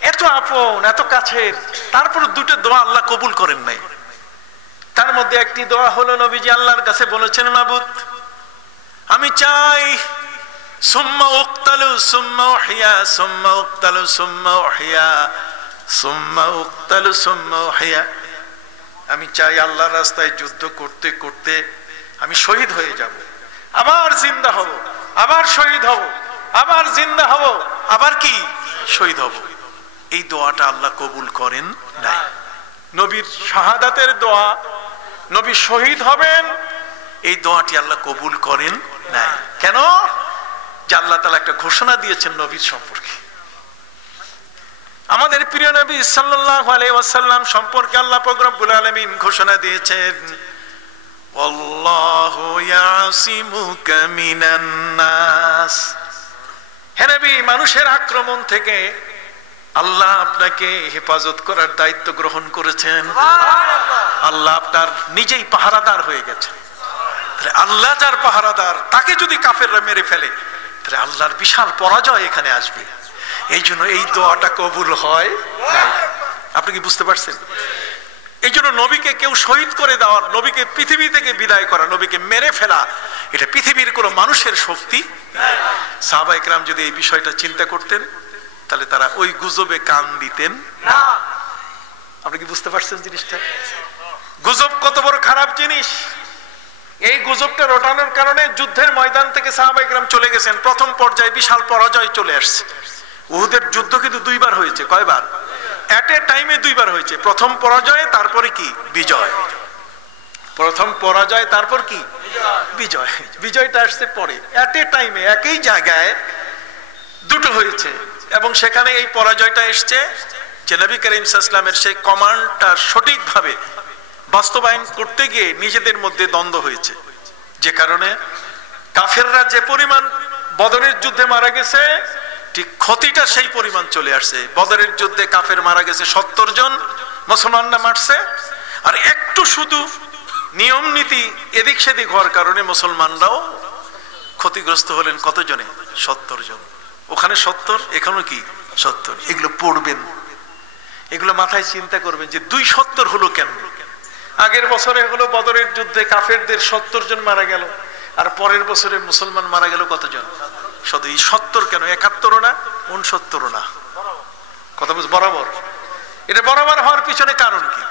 এত আপন, এত কাছের, তারপর দুটো দোয়া আল্লাহ কবুল করেন নাই। তার মধ্যে একটি দোয়া হলো নবীজি আল্লাহর কাছে বলেছেন, মাবুদ, আমি চাই সুম্মা উক্তালু সুম্মা উহিয়া সুম্মা উক্তালু সুম্মা উহিয়া সুম্মা উক্তালু সুম্মা উহিয়া, আমি চাই আল্লাহর রাস্তায় যুদ্ধ করতে করতে আমি শহীদ হয়ে যাব, আবার জিন্দা হব, আবার শহীদ হব, আবার জিন্দা হব, আবার কি শহীদ হব। এই দোয়াটা আল্লাহ কবুল করেন নাই। নবীর শাহাদাতের দোয়া, নবী শহীদ হবেন, এই দোয়াটি আল্লাহ কবুল করেন নাই। কেন? যে আল্লাহ তাআলা একটা ঘোষণা দিয়েছেন নবীর সম্পর্কে। আমাদের প্রিয় নবী সাল্লাল্লাহু আলাইহি ওয়াসাল্লাম সম্পর্কে আল্লাহ পাক রব্বুল আলামিন ঘোষণা দিয়েছেন, আল্লাহু ইয়াসিমুকা মিনান নাস। হে নবী, মানুষের আক্রমণ থেকে আল্লাহ আপনাকে হেফাজত করার দায়িত্ব গ্রহণ করেছেন। আল্লাহ আপনার নিজেই পাহারাদার হয়ে গেছেন। আল্লাহ যার পাহারাদার, তাকে যদি কাফেররা মেরে ফেলে তাহলে আল্লাহর বিশাল পরাজয় এখানে আসবে। এই জন্য এই দোয়াটা কবুল হয় নাই। আপনি কি বুঝতে পারছেন? এই জন্য নবীকে কেউ শহীদ করে দেওয়ার, নবীকে পৃথিবী থেকে বিদায় করা, নবীকে মেরে ফেলা, এটা পৃথিবীর কোনো মানুষের শক্তি। সাহাবায়ে কেরাম যদি এই বিষয়টা চিন্তা করতেন তাহলে তারা ওই গুজবে কান দিতেন না। আপনি কি বুঝতে পারছেন জিনিসটা? গুজব কত বড় খারাপ জিনিস। এই গুজবটা রটানোর কারণে যুদ্ধের ময়দান থেকে সাহাবায়ে কেরাম চলে গেছেন। প্রথম পর্যায়ে বিশাল পরাজয় চলে আসছে। উহুদের যুদ্ধ কিন্তু দুইবার হয়েছে। কয়বার? এট এ টাইমে দুইবার হয়েছে। প্রথম পরাজয়, তারপরে কি বিজয়। প্রথম পরাজয়, তারপর কি বিজয়। বিজয়টা আসছে পরে। এট এ টাইমে একই জায়গায় দুটো হয়েছে, এবং সেখানে এই পরাজয়টা এসছে যে নবী করিম সাল্লাল্লাহু আলাইহি ওয়াসাল্লামের সেই কমান্ডটা সঠিকভাবে বাস্তবায়ন করতে গিয়ে নিজেদের মধ্যে দ্বন্দ্ব হয়েছে, যে কারণে কাফেররা যে পরিমাণ বদরের যুদ্ধে মারা গেছে, ঠিক ক্ষতিটা সেই পরিমাণ চলে আসছে। বদরের যুদ্ধে কাফের মারা গেছে 70 জন, মুসলমানরা মারছে। আর একটু শুধু নিয়ম নীতি এদিক সেদিক হওয়ার কারণে মুসলমানরাও ক্ষতিগ্রস্ত হলেন। কতজনে? 70 জন। ওখানে 70, এখানেও কি 70। এগুলো পড়বেন, এগুলো মাথায় চিন্তা করবেন যে 270 হলো কেন। আগের বছরে হলো বদরের যুদ্ধে কাফেরদের 70 জন মারা গেল, আর পরের বছরে মুসলমান মারা গেল কতজন? 70। এই 70 কেন? 71 না, 69 না? কথা বুঝ বরাবর। এটা বরাবর হওয়ার পিছনে কারণ কি?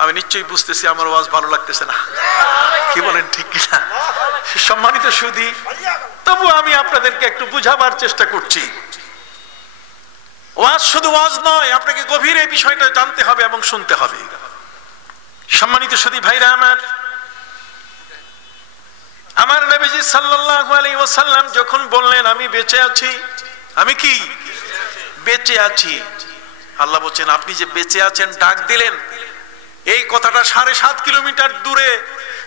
আমি নিশ্চয়ই বুঝতেছি আমার ওয়াজ ভালো লাগতেছে না, কি বলেন ঠিক কিনা? সম্মানিত সুধী, তবু আমি আপনাদেরকে একটু বুঝাবার চেষ্টা করছি। ওয়াজ শুধু ওয়াজ নয়, আপনাকে গভীর এই বিষয়টা জানতে হবে এবং শুনতে হবে। সম্মানিত সুধী ভাইরা আমার, আমার নবীজি সাল্লাল্লাহু আলাইহি ওয়াসাল্লাম যখন বললেন আমি বেঁচে আছি, আমি কি বেঁচে আছি, আল্লাহ বলছেন আপনি যে বেঁচে আছেন ডাক দিলেন, এই কথাটা 7.5 কিলোমিটার দূরে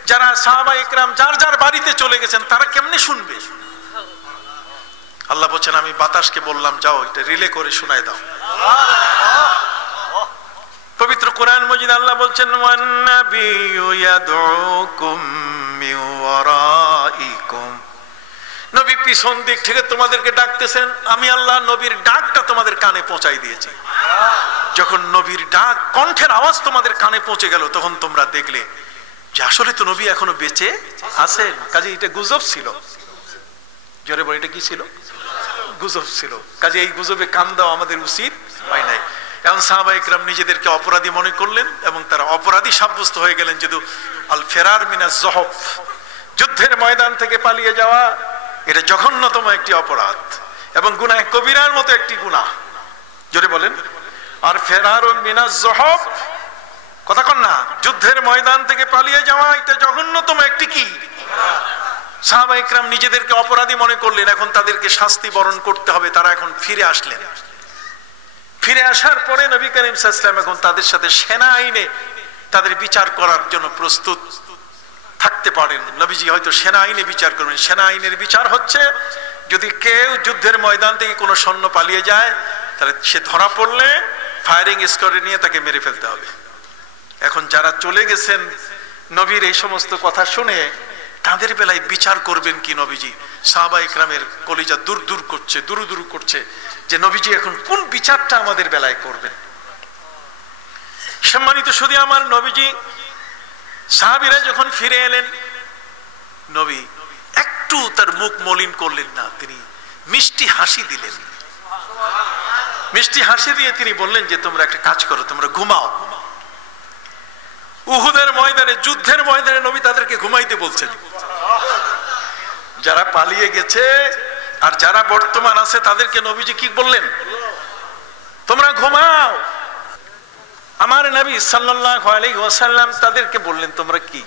যারা সাহাবায়ে কেরাম যার যার বাড়িতে চলে গেছেন তারা কেমনে শুনবে? আল্লাহ বলছেন আমি বাতাসকে বললাম যাও এটা রিলে করে শোনায় দাও। পবিত্র কোরআন মজিদ আল্লাহ বলছেন ওয়ান নাবিয়্যু ইয়াদউকুম মিন ওয়ারাইকুম, নবী পিছন দিক থেকে তোমাদেরকে ডাকতেছেন। আমি আল্লাহ নবীর ডাকটা তোমাদের কানে পৌঁছাই দিয়েছি। যখন নবীর ডাক, কণ্ঠের আওয়াজ তোমাদের কানে পৌঁছে গেল, তখন তোমরা দেখলে যে আসলে তো নবী এখনো বেঁচে আছেন। কাজে এটা গুজব ছিল। জোরে বলে এটা কি ছিল? গুজব ছিল। কাজে এই গুজবে কান দেওয়া আমাদের উচিত হয় নাই। এখন সাহাবায়ে কেরাম নিজেদেরকে অপরাধী মনে করলেন এবং তারা অপরাধী সাব্যস্ত হয়ে গেলেন। যেহেতু আল ফেরার মিনাজ যহফ, যুদ্ধের ময়দান থেকে পালিয়ে যাওয়া, এটা জঘন্যতম একটি অপরাধ এবং গুনাহ কবিরার মতো একটি গুনাহ। জোরে বলেন আর ফেরারুন মিনাজ যহব, কথা কন না, যুদ্ধের ময়দান থেকে পালিয়ে যাওয়া এটা জঘন্যতম একটি কি। সাহাবা ইকরাম নিজেদেরকে অপরাধী মনে করলেন, এখন তাদেরকে শাস্তি বরণ করতে হবে। তারা এখন ফিরে আসলেন। ফিরে আসার পরে নবী করিম সাল্লাল্লাহু আলাইহি ওয়াসাল্লাম এখন তাদের সাথে সেনা আইনে তাদের বিচার করার জন্য প্রস্তুত থাকতে পারেন। নবীজি হয়তো সেনা আইনে বিচার করবেন। সেনা আইনের বিচার হচ্ছে, যদি কেউ যুদ্ধের ময়দান থেকে কোনো সৈন্য পালিয়ে যায়, তাহলে সে ধরা পড়লে ফায়ারিং স্কোয়াডে নিয়ে তাকে মেরে ফেলতে হবে। এখন যারা চলে গেছেন নবীর এই সমস্ত কথা শুনে, তাদের বেলায় বিচার করবেন কি নবীজি? সাহাবা ইকরামের কলিজা দূর দূর করছে, দুরু দুরু করছে যে নবীজি এখন কোন বিচারটা আমাদের বেলায় করবেন। সম্মানিত শুধু আমার নবীজি, সাহাবীরা যখন ফিরে এলেন, নবী একটু তার মুখ মলিন করলেন না, তিনি মিষ্টি হাসি দিলেন। মিষ্টি হাসি দিয়ে তিনি বললেন যে তোমরা একটা কাজ করো, তোমরা ঘুমাও। উহুদের ময়দানে, যুদ্ধের ময়দানে নবী তাদেরকে ঘুমাইতে বলছেন। যারা পালিয়ে গেছে আর যারা বর্তমান আছে তাদেরকে নবীজি কি বললেন? তোমরা ঘুমাও। আমার নবী সাল্লাল্লাহু আলাইহি ওয়াসাল্লাম তাদেরকে বললেন তোমরা কি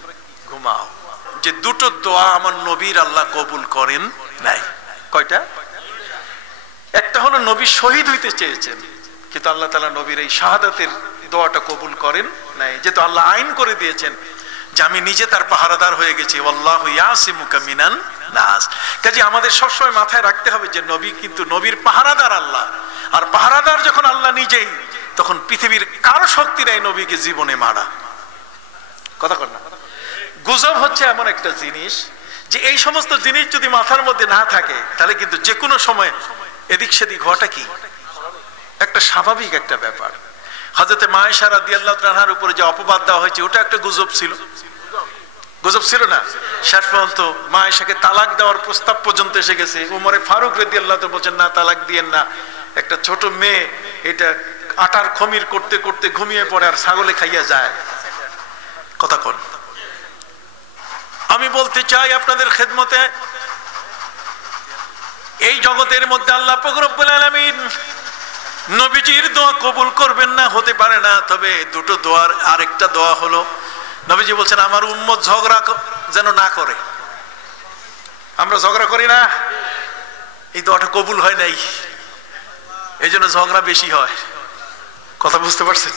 ঘুমাও। যে দুটো দোয়া আমার নবীর আল্লাহ কবুল করেন নাই। কয়টা? একটা হলো নবী শহীদ হইতে চেয়েছেন, কিন্তু আল্লাহ তাআলা নবীর এই শাহাদাতের দোয়াটা কবুল করেন নাই। যেহেতু আল্লাহ আইন করে দিয়েছেন যে আমি নিজে তার পাহারাদার হয়ে গেছি, ওয়াল্লাহু ইয়াসিমুকা মিনান নাস। কাজে আমাদের সবসময় মাথায় রাখতে হবে যে নবী কিন্তু নবীর পাহারাদার আল্লাহ। আর পাহারাদার যখন আল্লাহ নিজেই, তখন পৃথিবীর কারো শক্তি নাই নবীকে জীবনে মারা। কথা কর না। গুজব হচ্ছে এমন একটা জিনিস যে এই সমস্ত জিনিস যদি মাথার মধ্যে না থাকে, তাহলে কিন্তু যে কোনো সময় এদিক সেদিক হওয়াটা কি একটা স্বাভাবিক একটা ব্যাপার। হযরতে মায়েশা রাদিয়াল্লাহু তাআলার উপরে যে অপবাদ দেওয়া হয়েছে, ওটা একটা গুজব ছিল। গুজব ছিল না? শেষ পর্যন্ত মায়েশাকে তালাক দেওয়ার প্রস্তাব পর্যন্ত এসে গেছে। উমরে ফারুক রাদিয়াল্লাহু তাআলা বলেন না, তালাক দিয়েন না। একটা ছোট মেয়ে এটা আটার খমির করতে করতে ঘুমিয়ে পড়ে আর ছাগলে খাইয়া যায়। কথা কন। আমি বলতে চাই আপনাদের খেদমতে, এই জগতের মধ্যে আল্লাহ পাক রব্বুল আলামিন নবীজির দোয়া কবুল করবেন না হতে পারে না। তবে দুটো দোয়ার আরেকটা দোয়া হলো, নবীজি বলছেন আমার উম্মত ঝগড়া যেন না করে। আমরা ঝগড়া করি না, এই দোয়াটা কবুল হয় নাই, এই জন্য ঝগড়া বেশি হয়। কথা বুঝতে পারছেন?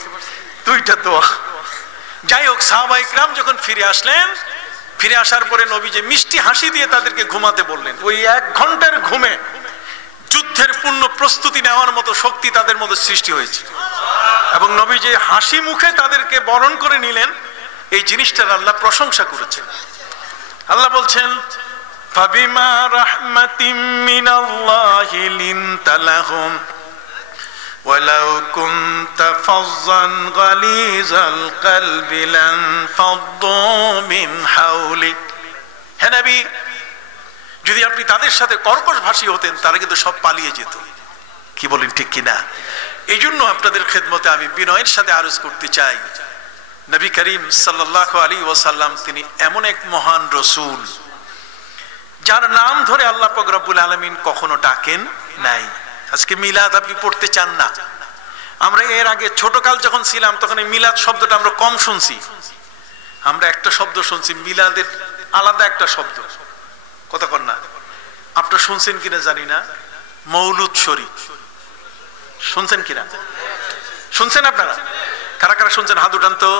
দুইটা দোয়া। যাই হোক, সাহাবা ইকরাম যখন ফিরে আসলেন, ফিরে আসার পরে নবী যে মিষ্টি হাসি দিয়ে তাদেরকে ঘুমাতে বললেন, ওই 1 ঘন্টার ঘুমে যুদ্ধের পূর্ণ প্রস্তুতি নেওয়ার মতো শক্তি তাদের মধ্যে সৃষ্টি হয়েছে। এবং নবী যে হাসি মুখে তাদেরকে বরণ করে নিলেন, এই জিনিসটার আল্লাহ প্রশংসা করেছেন। আল্লাহ বলছেন ফাবিমা রাহমাতিম মিনাল্লাহি লিনতা লাহুম ওয়ালাউ কুনতা ফাযযান গালিযাল কলবি লানফাদ্দু মিন হাওলিক। হে নবী, যদি আপনি তাদের সাথে কর্কশ ভাষী হতেন, তারা কিন্তু সব পালিয়ে যেত। কি বলেন, ঠিক কিনা? এই জন্য আপনাদের খেদমতে আমি বিনয়ের সাথে আরজ করতে চাই, নবী করিম সাল্লাল্লাহু আলাইহি ওয়াসাল্লাম তিনি এমন এক মহান রসূল, যার নাম ধরে আল্লাহ পাক রব্বুল আলামিন কখনো ডাকেন নাই। আজকে মিলাদ আপনি পড়তে চান না। আমরা এর আগে ছোটকাল যখন ছিলাম, তখন এই মিলাদ শব্দটা আমরা কম শুনছি। আমরা একটা শব্দ শুনছি, মিলাদের আলাদা একটা শব্দ। কথা কন না। আপনারা শুনছেন কিনা জানি না, মৌলুদ শরীফ শুনছেন কিনা? শুনছেন আপনারা? কারা কারা শুনছেন হাত উঠান তো।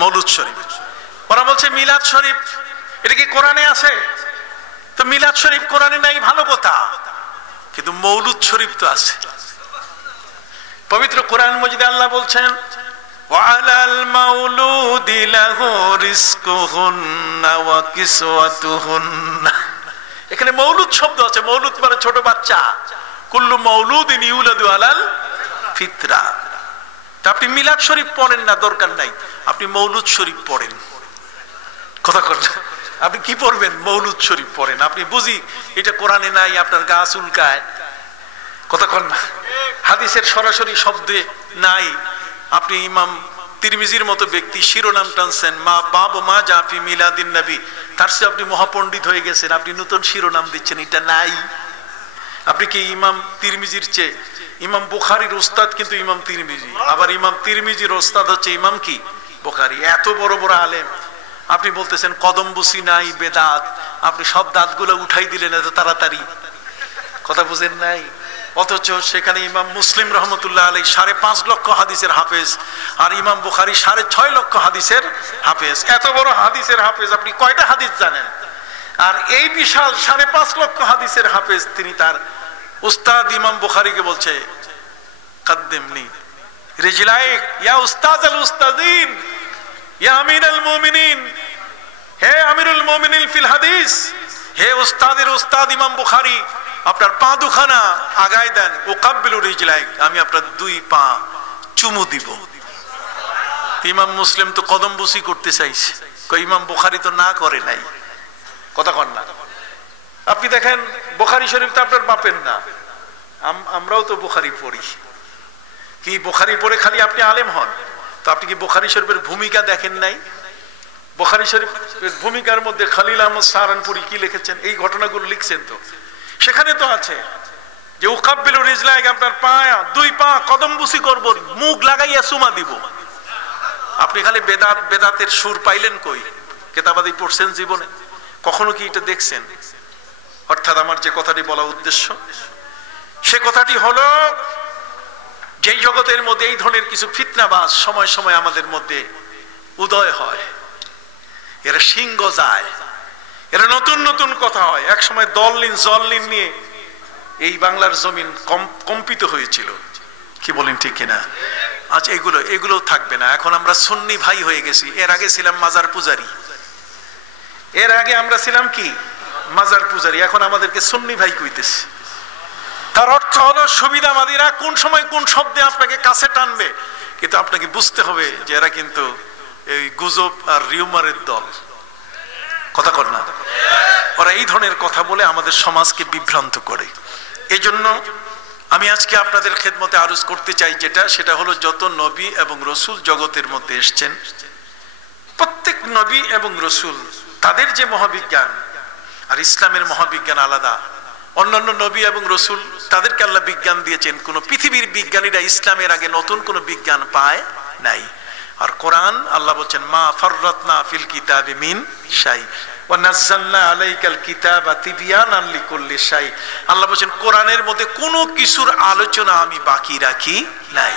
মৌলুদ শরীফ, ওরা বলছে মিলাদ শরীফ, এটা কি কোরআনে আছে? তো মিলাদ শরীফ কোরআনে নাই, ভালো কথা, কিন্তু মৌলুদ শরীফ তো আছে। পবিত্র কোরআন মজিদে আল্লাহ বলছেন ওয়ালাল মাউলুদি লাহু রিজকুহুন্না ওয়া কিসওয়াতুহুন্না। এখানে মৌলুদ শব্দ আছে। মৌলুদ মানে ছোট বাচ্চা। কুল্লু মাউলুদিন ইউলাদু আলাল ফিতরা। তা আপনি মিলাদ শরীফ পড়েন না, দরকার নাই, আপনি মৌলুদ শরীফ পড়েন। কথা করেন, আপনি কি পড়বেন? মৌলুদ শরীফ পড়েন। আপনি বুঝি এটা কোরআনে নাই, আপনার গা চুলকায়। কথা কন না। হাদিসের সরাসরি শব্দে নাই। আপনি ইমাম তিরমিজির মতো ব্যক্তি শিরোনাম টানছেন, মা বাবা মা জাফি মিলাদিন নবী, তার চেয়ে আপনি মহাপণ্ডিত হয়ে গেছেন, আপনি নতুন শিরোনাম দিচ্ছেন, এটা নাই। আপনি কি ইমাম তিরমিজির চেয়ে, ইমাম বুখারীর উস্তাদ কিন্তু ইমাম তিরমিজি, আবার ইমাম তিরমিজির উস্তাদ হচ্ছে ইমাম কি বুখারী, এত বড় বড় আলেম। আপনি বলতেছেন কদম বুসি নাই বেদাত, আপনি সব দাঁতগুলো উঠাই দিলেন এত তাড়াতাড়ি, কথা বুঝেন নাই। অথচ সেখানে ইমাম মুসলিম রহমতুল্লাহ আলাইহি 5.5 লক্ষ হাদিসের হাফেজ, আর ইমাম বুখারী 6.5 লক্ষ হাদিসের হাফেজ। এত বড় হাদিসের হাফেজ আপনি কয়টা হাদিস জানেন? আর এই বিশাল 5.5 লক্ষ হাদিসের হাফেজ তিনি তার উস্তাদ ইমাম বুখারীকে বলছে কদ্দিমনি রিজলাইক ইয়া উস্তাদ আল উস্তাদিন ইয়া আমিরুল মুমিনিন, হে আমিরুল মুমিনিন ফিল হাদিস, হে উস্তাদের উস্তাদ ইমাম বুখারী, আপনার পা দুখানা আগায় দেন, উকাব্বিলু রিজলাইক, আমি আপনার 2 পা চুমু দিব। ইমাম মুসলিম তো কদম বুসি করতে চাইছে, ইমাম বুখারী তো না করে নাই, কথা কন না। আপনি দেখেন বুখারী শরীফ তো আপনার বাপের না, আমরাও তো বুখারী পড়ি, কি বুখারী পড়ে খালি আপনি আলেম হন? তো আপনি কি বুখারী শরীফের ভূমিকা দেখেন নাই? বুখারী শরীফের ভূমিকার মধ্যে খলিল আহমদ সাহারানপুরি কি লিখেছেন, এই ঘটনাগুলো লিখছেন, তো সেখানে তো আছে যে উকাব্বিলু রিজলাইক, আপনার পা 2 পা কদম বুসি করব, মুখ লাগাইয়া চুমা দিব। আপনি খালি বেদাত বেদাতের সুর পাইলেন কই? কিতাবাদি পড়ছেন জীবনে? কখনো কি এটা দেখছেন? অর্থাৎ আমার যে কথাটি বলা উদ্দেশ্য, সে কথাটি হলো যেই জগতের মধ্যে এই ধরনের কিছু ফিতনাবাজ সময় সময় আমাদের মধ্যে উদয় হয়, এরা সিংহ যায়, এরা নতুন নতুন কথা হয়। এক সময় দললিন জললিন নিয়ে এই বাংলার জমিন কম্পিত হয়েছিল, কি বলেন ঠিক কিনা? আচ্ছা, এগুলো থাকবে না। এখন আমরা সুন্নি ভাই হয়ে গেছি। এর আগে ছিলাম মাজার পূজারি, এর আগে আমরা ছিলাম কি মাজার পূজারি, এখন আমাদেরকে সুন্নি ভাই কইতেছে। তার অর্থ হলো সুবিধাবাদীরা কোন সময় কোন শব্দে আপনাকে কাছে টানবে, কিন্তু আপনাকে বুঝতে হবে যে এরা কিন্তু এই গুজব আর রিউমারের দল, কথা কর না। ওরা এই ধরনের কথা বলে আমাদের সমাজকে বিভ্রান্ত করে। এই জন্য আমি আজকে আপনাদের খেদমতে আরজ করতে চাই সেটা হলো যত নবী এবং রসুল জগতের মধ্যে এসছেন, প্রত্যেক নবী এবং রসুল তাদের যে মহাবিজ্ঞান আর ইসলামের মহাবিজ্ঞান আলাদা। অন্যান্য নবী এবং রসুল তাদেরকে আল্লাহ বিজ্ঞান দিয়েছেন, কোন পৃথিবীর বিজ্ঞানীরা ইসলামের আগে নতুন কোন বিজ্ঞান পায় নাই। আর কোরআন আল্লাহ বলছেন মা ফাররাতনা ফিল কিতাবি মিন শাই ওয়া নাযালনা আলাইকাল কিতাবা তিবয়ানান লিকুল্লি শাই। আল্লাহ বলছেন কোরআনের মধ্যে কোনো কিছুর আলোচনা আমি বাকি রাখি নাই।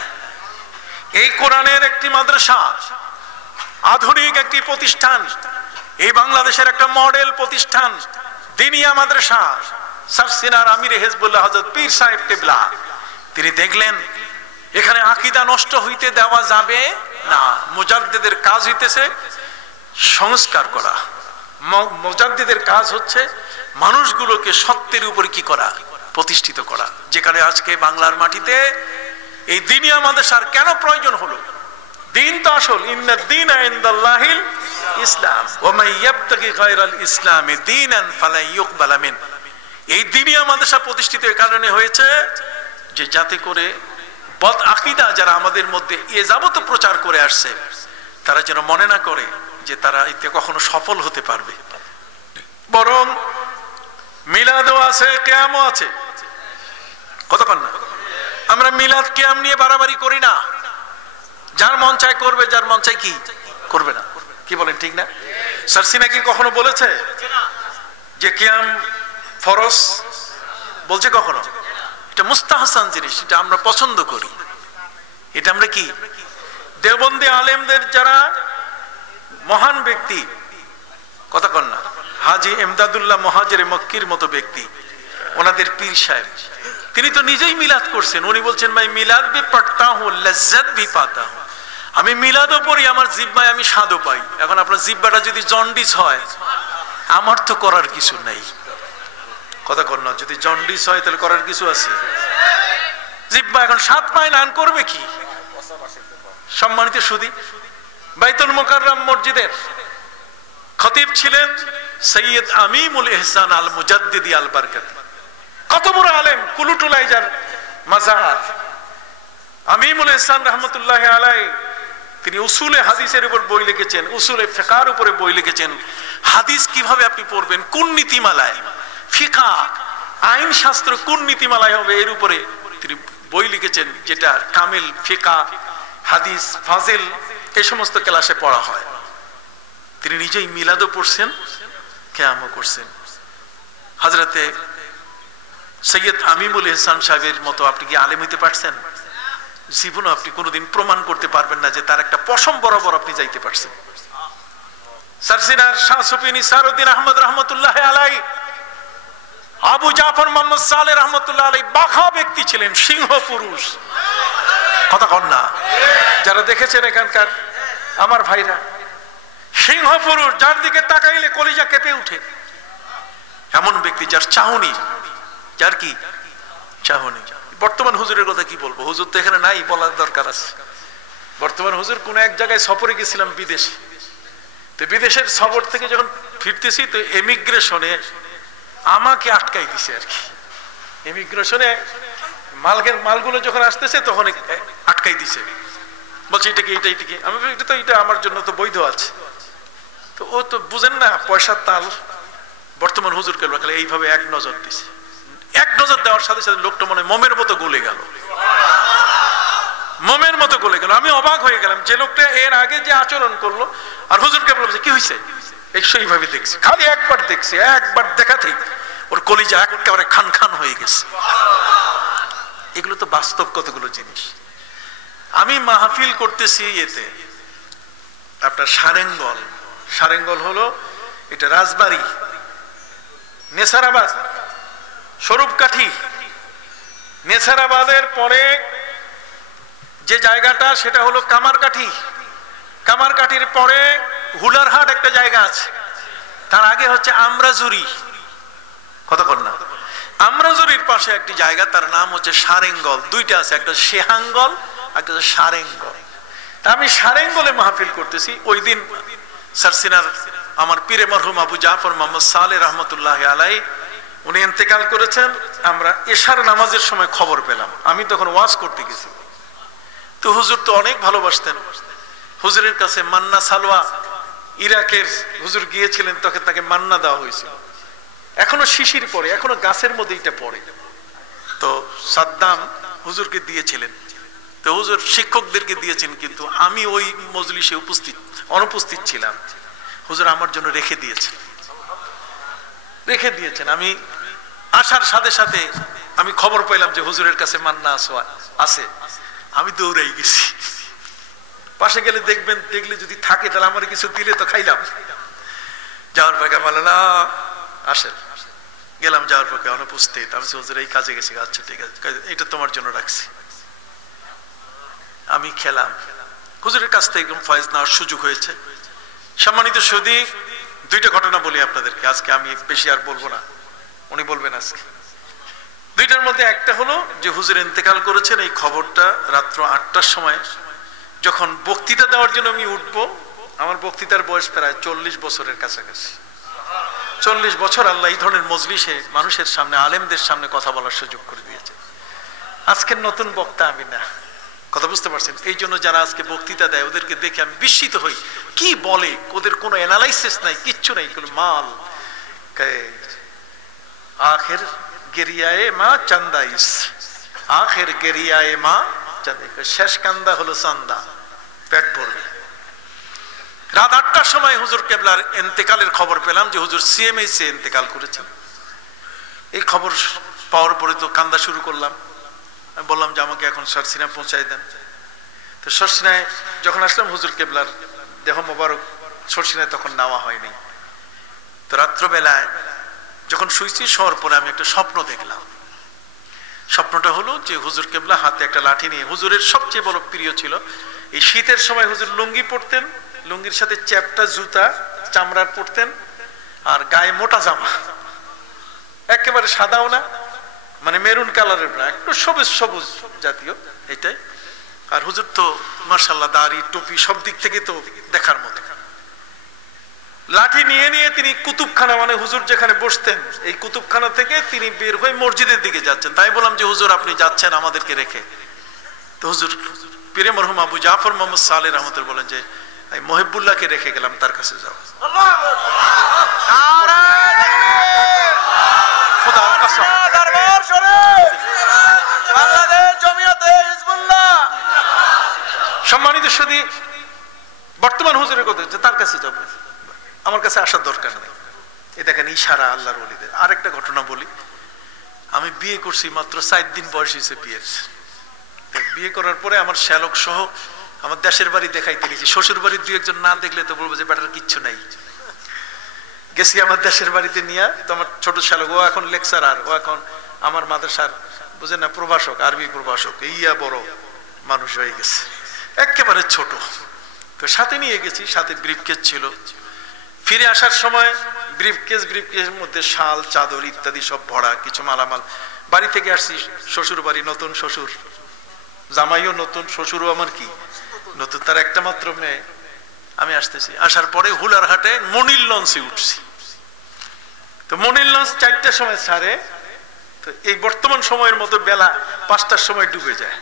এই কোরআনের একটি মাদ্রাসা, আধুনিক একটি প্রতিষ্ঠান, এই বাংলাদেশের একটা মডেল প্রতিষ্ঠান দিনিয়া মাদ্রাসা। সারসিনার আমির হিজবুল্লাহ হযরত পীর সাহেব কিবলা তিনি দেখলেন এখানে আকীদা নষ্ট হইতে দেওয়া যাবে না। মুজাদ্দিদের কাজ হইতেছে সংস্কার করা, মুজাদ্দিদের কাজ হচ্ছে মানুষগুলোকে সত্যের উপরে কি করা, প্রতিষ্ঠিত করা। যেখানে আজকে বাংলার মাটিতে এই দিনিয়া মাদ্রাসার কেন প্রয়োজন হলো? দিন তো আসল, ইন্নাদ দীনা ইনদাল্লাহিল ইসলাম ওয়া মান ইয়াবতাগি গায়রাল ইসলামি দীনান ফালা ইউকবালা মিন। এই দিনিয়া মাদ্রাসা প্রতিষ্ঠিত এই কারণে হয়েছে যে যাতে করে বদ আকীদা যারা আমাদের মধ্যে এ যাবত প্রচার করে আসছে তারা যেন মনে না করে যে তারা এতে কখনো সফল হতে পারবে। বরং মিলাদও আছে, কিয়ামও আছে, কতক্ষণ না। আমরা মিলাদ কিয়াম নিয়ে বাড়াবাড়ি করি না, যার মন চায় করবে, যার মন চায় কি করবে না, কি বলেন ঠিক না? সারসিনা কি কখনো বলেছে যে কিয়াম ফরজ? বলছে কখনো? এটা মুস্তাহসান জিনিস, এটা আমরা পছন্দ করি, এটা আমরা কি দেওবন্দি আলেমদের যারা মহান ব্যক্তি, কথা কন না, হাজী ইমদাদুল্লাহ মুহাজির মক্কির মতো ব্যক্তি, ওনাদের পীর সাহেব তিনি তো নিজেই মিলাদ করছেন। উনি বলছেন ভাই মিলাদ ভি পড়তা হুঁ লজ্জত ভি পাতা হুঁ, আমি মিলাদও পড়ি, আমার জিহ্বায় আমি স্বাদও পাই। এখন আপনার জিহ্বাটা যদি জন্ডিস হয়, আমার তো করার কিছু নাই, কথা কর না। যদি জন্ডিস হয় তাহলে করার কিছু আছে? জিহ্বা এখন স্বাদ পায় না, করবে কি? সম্মানিত সুধী, বাইতুল মুকাররম মসজিদের খতিব ছিলেন সৈয়দ আমিমুল ইহসান আল মুজাদ্দিদি আল বারকাতি। কত বড় আলেম, কুলুটুলাইজার মাজার আমিমুল ইহসান রহমতুল্লাহ আলাইহি। তিনি উসুলে হাদিসের উপর বই লিখেছেন, উসুলে ফিকহের উপরে বই লিখেছেন। হাদিস কিভাবে আপনি পড়বেন, কোন নীতিমালায়, ফিকহ আইন শাস্ত্র কোন নীতিমালায় হবে এর উপরে তিনি বই লিখেছেন, যেটা কামিল ফিকা, হাদিস, ফাজিল এই সমস্ত ক্লাসে পড়া হয়। তিনি নিজেই মিলাদও পড়ছেন, কিয়ামও করছেন। হযরতে সৈয়দ আমিমুল ইহসান সাহেবের মতো আপনি কি আলেম হইতে পারছেন? জীবনে আপনি কোনোদিন প্রমাণ করতে পারবেন না যে তার একটা পশম বরাবর আপনি যাইতে পারছেন। সারসিনার শাহ সুফি নিসারউদ্দিন আহমদ রহমতুল্লাহ আলাইহি, আবু জাফর মোহাম্মদ সালেহ রহমতুল্লাহ আলাইহি বাঘা ব্যক্তি ছিলেন, সিংহ পুরুষ। কথা কন না যারা দেখেছেন এখানকার আমার ভাইরা, সিংহ পুরুষ, যার দিকে তাকাইলে কলিজা কেঁপে উঠে, এমন ব্যক্তি যার চাহনি, যার কি চাহনি। বর্তমান হুজুরের কথা কি বলবো, হুজুর তো এখানে নাই, বলার দরকার আছে। বর্তমান হুজুর কোন এক জায়গায় সফরে গেছিলাম বিদেশে, তো বিদেশের সফর থেকে যখন ফিরতেছি তো এমিগ্রেশনে আমাকে আটকাই দিছে আর কি। এমিগ্রেশনে মালগুলো যখন আসতেছে তখন আটকাই দিছে, বলছে এটা কি এটা এটা কি। আমি এটা তো এটা আমার জন্য তো বৈধ আছে। তো ও তো বুঝেন না পয়সার তাল। বর্তমান হুজুরকে এইভাবে এক নজর দিছে, এক নজর দেওয়ার সাথে সাথে লোকটা মনে মোমের মতো গলে গেল, মোমের মতো গলে গেল। আমি অবাক হয়ে গেলাম যে লোকটা এর আগে যে আচরণ করলো, আর হুজুরকে বলছে কি হয়েছে, এইভাবে দেখছি, খালি একবার দেখছি, একবার দেখাতেই ওর কলিজা একেবারে খান খান হয়ে গেছে। এগুলো তো বাস্তব কতগুলো জিনিস। আমি মাহফিল করতেছি এতে আপনার সারেঙ্গল। সারেঙ্গল হলো এটা রাজবাড়ি, নেসারাবাদ, স্বরূপকাঠি। নেসারাবাদের পরে যে জায়গাটা সেটা হলো কামারকাঠি। কামারকাঠির পরে হুলারহাট একটা জায়গা আছে, তার আগে হচ্ছে আমরাজুরি। কতক্ষণ না, আমরাজুরির পাশে একটি জায়গা, তার নাম হচ্ছে সারেঙ্গল। দুইটা আছে, একটা সেহাঙ্গল, একটা সারেঙ্গল। তা আমি সারেঙ্গলে মাহফিল করতেছি। ওই দিন সারসিনার আমার পীরে মরহুম আবু জাফর মোহাম্মদ সালেহ রহমতুল্লাহ আলাইহি উনি ইন্তেকাল করেছেন। আমরা এশার নামাজের সময় খবর পেলাম, আমি তখন ওয়াজ করতে গেছি। তো হুজুর তো অনেক ভালোবাসতেন, হুজুরের কাছে মান্না সালোয়া, ইরাকের হুজুর গিয়েছিলেন, তখন তাকে মান্না দেওয়া হয়েছিল। এখনো শিশির পড়ে, এখনো গাছের মধ্যে এটা পড়ে। তো সাদ্দাম হুজুরকে দিয়েছিলেন, তো হুজুর শিক্ষকদেরকে দিয়েছেন, কিন্তু আমি ওই মজলিসে অনুপস্থিত ছিলাম। হুজুর আমার জন্য রেখে দিয়েছেন। আমি আসার সাথে সাথে আমি খবর পাইলাম যে হুজুরের কাছে মান্না আছে। আমি দৌড়াই গেছি, পাশে গেলে দেখলে যদি থাকে তাহলে আমার কিছু দিলে তো খাইলাম। যাওয়ার পরে বলে না আসেন, গেলাম, যাওয়ার পরে অনুপস্থিত। আমি হুজুর এই কাজে গেছি। আচ্ছা ঠিক আছে, এটা তোমার জন্য রাখছি। আমি খেলাম, হুজুরের কাছ থেকে ফয়েজ নেওয়ার সুযোগ হয়েছে। সম্মানিত সুধী, দুইটা ঘটনা বলি আপনাদেরকে আজকে, আমি বেশি আর বলবো না, উনি বলবেন আজকে। দুইটার মধ্যে একটা হলো যে হুজুর ইন্তেকাল করেছেন, এই খবরটা রাত্র 8টার সময় যখন বক্তৃতা দেওয়ার জন্য আমি উঠবো, আমার বক্তৃতার বয়স প্রায় 40 বছরের কাছাকাছি। 40 বছর আল্লাহ এই ধরনের মজলিসে মানুষের সামনে, আলেমদের সামনে কথা বলার সুযোগ করে দিয়েছে। আজকের নতুন বক্তা আমি না, কথা বুঝতে পারছেন? এই জন্য যারা আজকে বক্তৃতা দেয় ওদেরকে দেখে আমি বিস্মিত হই, কি বলে, ওদের কোনো অ্যানালাইসিস নাই, কিচ্ছু নাই, মাল। আখের গেরিয়ায়ে মা চান্দাইস, আখের গেরিয়ায়ে মা চান্দাই, শেষ কান্দা হলো চান্দা, পেট ভরবে। রাত 8টার সময় হুজুর কেবলার ইন্তেকালের খবর পেলাম যে হুজুর সিএমএইচে ইন্তেকাল করেছেন। এই খবর পাওয়ার পরে তো কান্দা শুরু করলাম। আমি বললাম যে আমাকে এখন সরসিনা পৌঁছাই দেন। তো সরসিনায় যখন আসলাম, হুজুর কেবলার দেহ মোবারক সরসিনায় তখন নেওয়া হয়নি। তো রাত্রবেলায় যখন শুয়েছি, শোয়ার পরে আমি একটা স্বপ্ন দেখলাম। স্বপ্নটা হলো যে হুজুর কেবলা হাতে একটা লাঠি নিয়ে, হুজুরের সবচেয়ে বড় প্রিয় ছিল এই শীতের সময় হুজুর লুঙ্গি পরতেন, লুঙ্গির সাথে চ্যাপটা জুতা চামড়ার পরতেন, আর গায়ে মোটা জামা, একেবারে সাদাও না, মানে মেরুন কালারের না, একটু সবুজ সবুজ জাতীয় এটাই। আর হুজুর তো মাশাআল্লাহ দাড়ি টুপি সব দিক থেকে তো দেখার মতো। লাঠি নিয়ে নিয়ে তিনি কুতুবখানা, মানে হুজুর যেখানে বসতেন এই কুতুবখানা থেকে তিনি বের হয়ে মসজিদের দিকে যাচ্ছেন। তাই বললাম যে হুজুর আপনি যাচ্ছেন আমাদেরকে রেখে? তো হুজুর পীরে মরহুম আবু জাফর মোহাম্মদ সালেহ রহমতুল্লাহ বলেন যে আমি মহিবুল্লাহকে রেখে গেলাম, তার কাছে যাও। খোদার কসম, যদি বর্তমান হুজুরের কথা হচ্ছে তার কাছে যাবো, আমার কাছে আসার দরকার নেই। এ দেখেন ইশারা আল্লাহর ওলিদের। আরেকটা ঘটনা বলি, আমি বিয়ে করছি মাত্র 4 দিন বয়স হয়েছে বিয়ের। বিয়ে করার পরে আমার শ্যালক সহ আমার দেশের বাড়ি দেখাইতে গেছি। শ্বশুর বাড়ির 2-1 না দেখলে তো বলবো যে বেটার কিচ্ছু নাই। গেছি আমার দেশের বাড়িতে নিয়ে, তো আমার ছোট শ্যালক, ও এখন লেকচারার, ও এখন আমার মাদ্রাসার বুঝেন না প্রভাষক, আরবি প্রভাষক, ইয়া বড় মানুষ হয়ে গেছে, একেবারে ছোট। তো সাথে নিয়ে গেছি, সাথে ব্রিফকেস ছিল। ফিরে আসার সময় ব্রিফকেসের মধ্যে শাল চাদর ইত্যাদি সব ভরা, কিছু মালামাল। বাড়ি থেকে আসছি, শ্বশুর বাড়ি, নতুন শ্বশুর, জামাইও নতুন, শ্বশুরও আমার কি নতুন, তার একটা মাত্র মেয়ে। আমি আসতেছি, আসার পরে হুলারহাটে মনির লঞ্চে উঠছি। তো মনির লঞ্চ 4টার সময় ছাড়ে। তো এই বর্তমন সময়ের মতো বেলা 5টার সময় ডুবে যায়।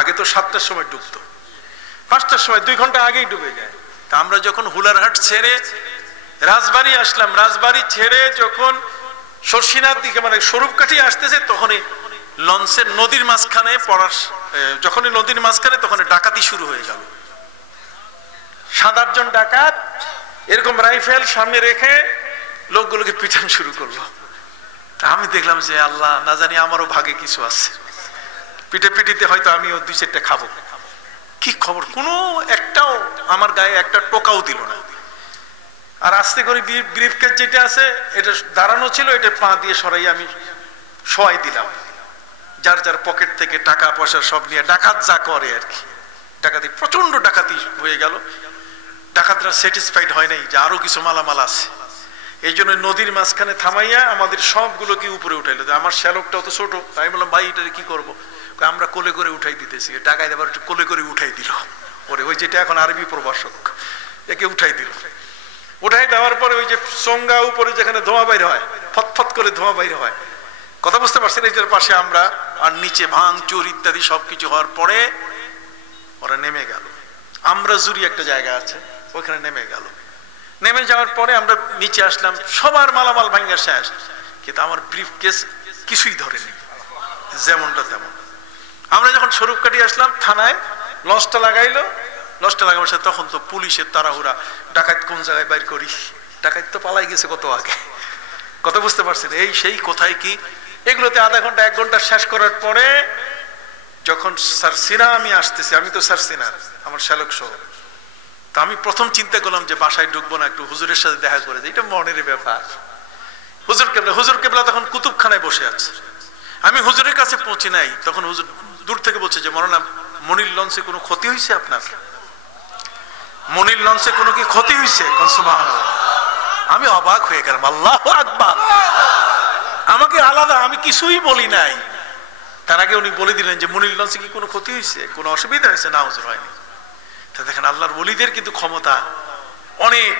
আগে তো 7টার সময় ডুবতো, 5টার সময় 2 ঘন্টা আগেই ডুবে যায়। তা আমরা যখন হুলারহাট ছেড়ে রাজবাড়ি আসলাম, রাজবাড়ি ছেড়ে যখন শর্ষিনার দিকে মানে স্বরূপকাঠি আসতেছে, তখনই লঞ্চের নদীর মাঝখানে পড়ার, যখনই নদীর মাঝখানে তখন ডাকাতি শুরু হয়ে গেল। 7-8 জন ডাকাত এরকম রাইফেল সামনে রেখে লোকগুলোকে পিটান শুরু করলো। আমি দেখলাম যে আল্লাহ, না জানি আমারও ভাগে কিছু আছে, পিটিতে হয়তো আমিও 2-4টা খাবো। কি খবর, কোনো একটাও আমার গায়ে একটা টোকাও দিল না। আর আস্তে করে ব্রিফকেস যেটা আছে এটা দাঁড়ানো ছিল, এটা পা দিয়ে সরাই আমি শোয়াই দিলাম। যার যার পকেট থেকে টাকা পয়সা সব নিয়ে ডাকাত যা করে আর কি, ডাকাতি প্রচন্ড ডাকাতি হয়ে গেল। ডাকাতরা স্যাটিসফাইড হয় নাই যে আরো কিছু মালামাল আছে, এই জন্য নদীর মাঝখানে থামাইয়া আমাদের সবগুলোকে উপরে উঠাইলো। আমার শ্যালকটা অত ছোট, তাই বললাম ভাই এটা কি করবো, আমরা কোলে করে উঠাই দিতেছি। টাকায় আবার একটু কোলে করে উঠাই দিল ওরে, ওই যেটা এখন আরবি প্রভাষক, একে উঠাই দিল। উঠাই দেওয়ার পরে ওই যে চোঙ্গা উপরে যেখানে ধোঁয়া বাইর হয়, ফটফট করে ধোঁয়া বাইর হয়, কথা বুঝতে পারছেন? এইটার পাশে আমরা, আর নিচে ভাঙচুর ইত্যাদি সবকিছু হওয়ার পরে ওরা নেমে গেল। আমরা জুরি একটা জায়গা আছে, ওখানে নেমে গেল। নেমে যাওয়ার পরে আমরা নিচে আসলাম, সবার মালামাল ভাঙ্গা শেষ, কিন্তু আমার ব্রিফকেস কিছুই ধরেনি, যেমনটা তেমন। আমরা যখন স্বরূপকাঠি আসলাম থানায়, লঞ্চটা লাগাইলো, লঞ্চটা লাগাবার সাথে তখন তো পুলিশের তাড়াহুড়া, ডাকাত কোন জায়গায় বাইর করি, ডাকাত তো পালাই গেছে কত আগে, কথা বুঝতে পারছেন? এই সেই কোথায় কি, এগুলোতে আধা ঘন্টা 1 ঘন্টা শেষ করার পরে যখন সারসিনা আমি আসতেছি, আমি তো সারসিনা, আমার শ্যালক সহ, তা আমি প্রথম চিন্তা করলাম যে বাসায় ঢুকবো না, একটু হুজুরের সাথে দেখা করে যাই, এটা মনের ব্যাপার। হুজুর কেবলা তখন কুতুবখানায় বসে আছে। আমি হুজুরের কাছে পৌঁছে নাই, তখন হুজুর দূর থেকে বলছে যে মৌলানা, মনির লঞ্চে কোনো ক্ষতি হয়েছে আপনার? মনির লঞ্চে কোনো কি ক্ষতি হয়েছে? আমি অবাক হয়ে গেলাম, আল্লাহু আকবার। আমাকে আলাদা, আমি কিছুই বলি নাই। তার আগে উনি বলে দিলেন যে মনির লঞ্চে কি কোনো ক্ষতি হয়েছে, কোনো অসুবিধা হয়েছে? না হুজুর, হয়নি। তা দেখেন আল্লাহর ওলিদের কিন্তু ক্ষমতা অনেক।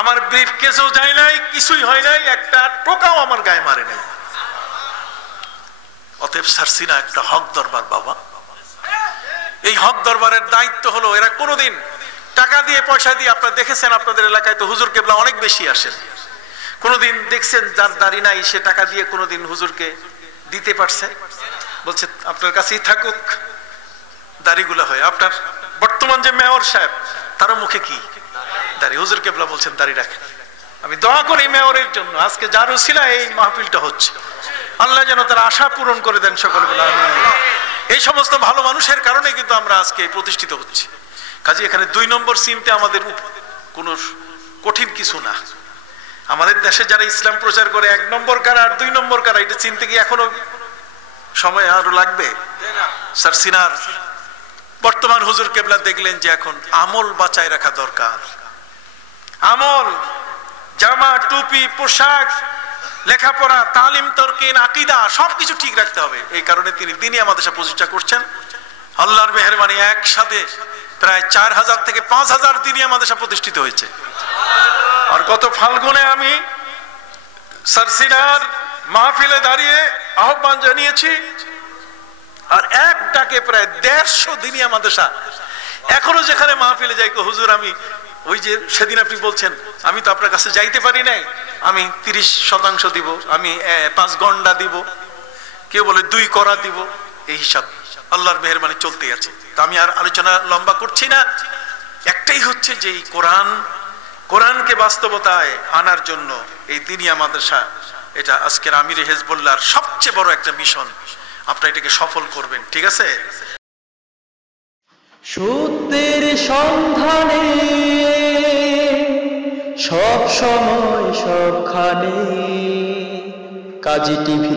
আমার ব্রিফকেসও যায় নাই, কিছুই হয় নাই, একটা টোকাও আমার গায়ে মারে নাই। অতএব সারসিনা একটা হক দরবার বাবা। এই হক দরবারের দায়িত্ব হলো, এরা কোনোদিন টাকা দিয়ে পয়সা দিয়ে, আপনারা দেখেছেন আপনাদের এলাকায় তো হুজুর কেবলা অনেক বেশি আসেন, কোনোদিন দেখছেন যার দাড়ি নাই সে টাকা দিয়ে কোনোদিন হুজুরকে দিতে পারছে? বলছে আপনার কাছেই থাকুক দাড়িগুলা হয়। আপনার বর্তমান যে মেয়র সাহেব, তার মুখে কি দাড়ি, হুজুর কেবলা বলছেন দাড়ি রাখেন। আমি দোয়া করি মেয়রের জন্য, আজকে যার উসিলা এই মাহফিলটা হচ্ছে, আল্লাহ যেন তার আশা পূরণ করে দেন সকলে বলে আমিন। এই সমস্ত ভালো মানুষের কারণে কিন্তু আমরা আজকে প্রতিষ্ঠিত হচ্ছি। কাজে এখানে 2 নম্বর চিনতে আমাদের কোনো কঠিন কিছু না। আমাদের দেশে যারা ইসলাম প্রচার করে 1 নম্বর কারা আর 2 নম্বর কারা, এটা চিনতে গিয়ে এখনো সময় আরো লাগবে। সারসিনার বর্তমান হুজুর কেবলা দেখলেন যে এখন আমল বাঁচায় রাখা দরকার। আমল, জামা, টুপি, পোশাক, লেখাপড়া, তালিম, তরকিন, আকীদা সবকিছু ঠিক রাখতে হবে। এই কারণে তিনি দিনই আমাদের সাথে প্রতিষ্ঠা করছেন। আল্লাহর মেহেরবানি একসাথে প্রায় 4000 থেকে 5000 দিনই আমাদের সাথে প্রতিষ্ঠিত হয়েছে। আর গত ফাল্গুনে আমি সারসিনার মাহফিলে দাঁড়িয়ে আহ্বান জানিয়েছি, আর এক ডাকে প্রায় 150 দিনই আমাদের সাথে। এখনো যেখানে মাহফিলে যাই, হুজুর আমি ওই যে সেদিন আপনি বলছেন আমি তো আপনার কাছে যাইতে পারি নাই, আমি 30% দিব, আমি 5 গন্ডা দিব, কেউ বলে 2 করা দিব, এই হিসাব আল্লাহর মেহেরবানি চলতেই আছে। তো আমি আর আলোচনা লম্বা করছি না, একটাই হচ্ছে যে এই কোরআনকে বাস্তবতায় আনার জন্য এই দিনিয়া মাদ্রাসা, এটা আজকের আমির হেজবুল্লাহর সবচেয়ে বড় একটা মিশন। আপনারা এটাকে সফল করবেন, ঠিক আছে? সত্যের সন্ধানে সব সময় সবখানে কাজী টিভি।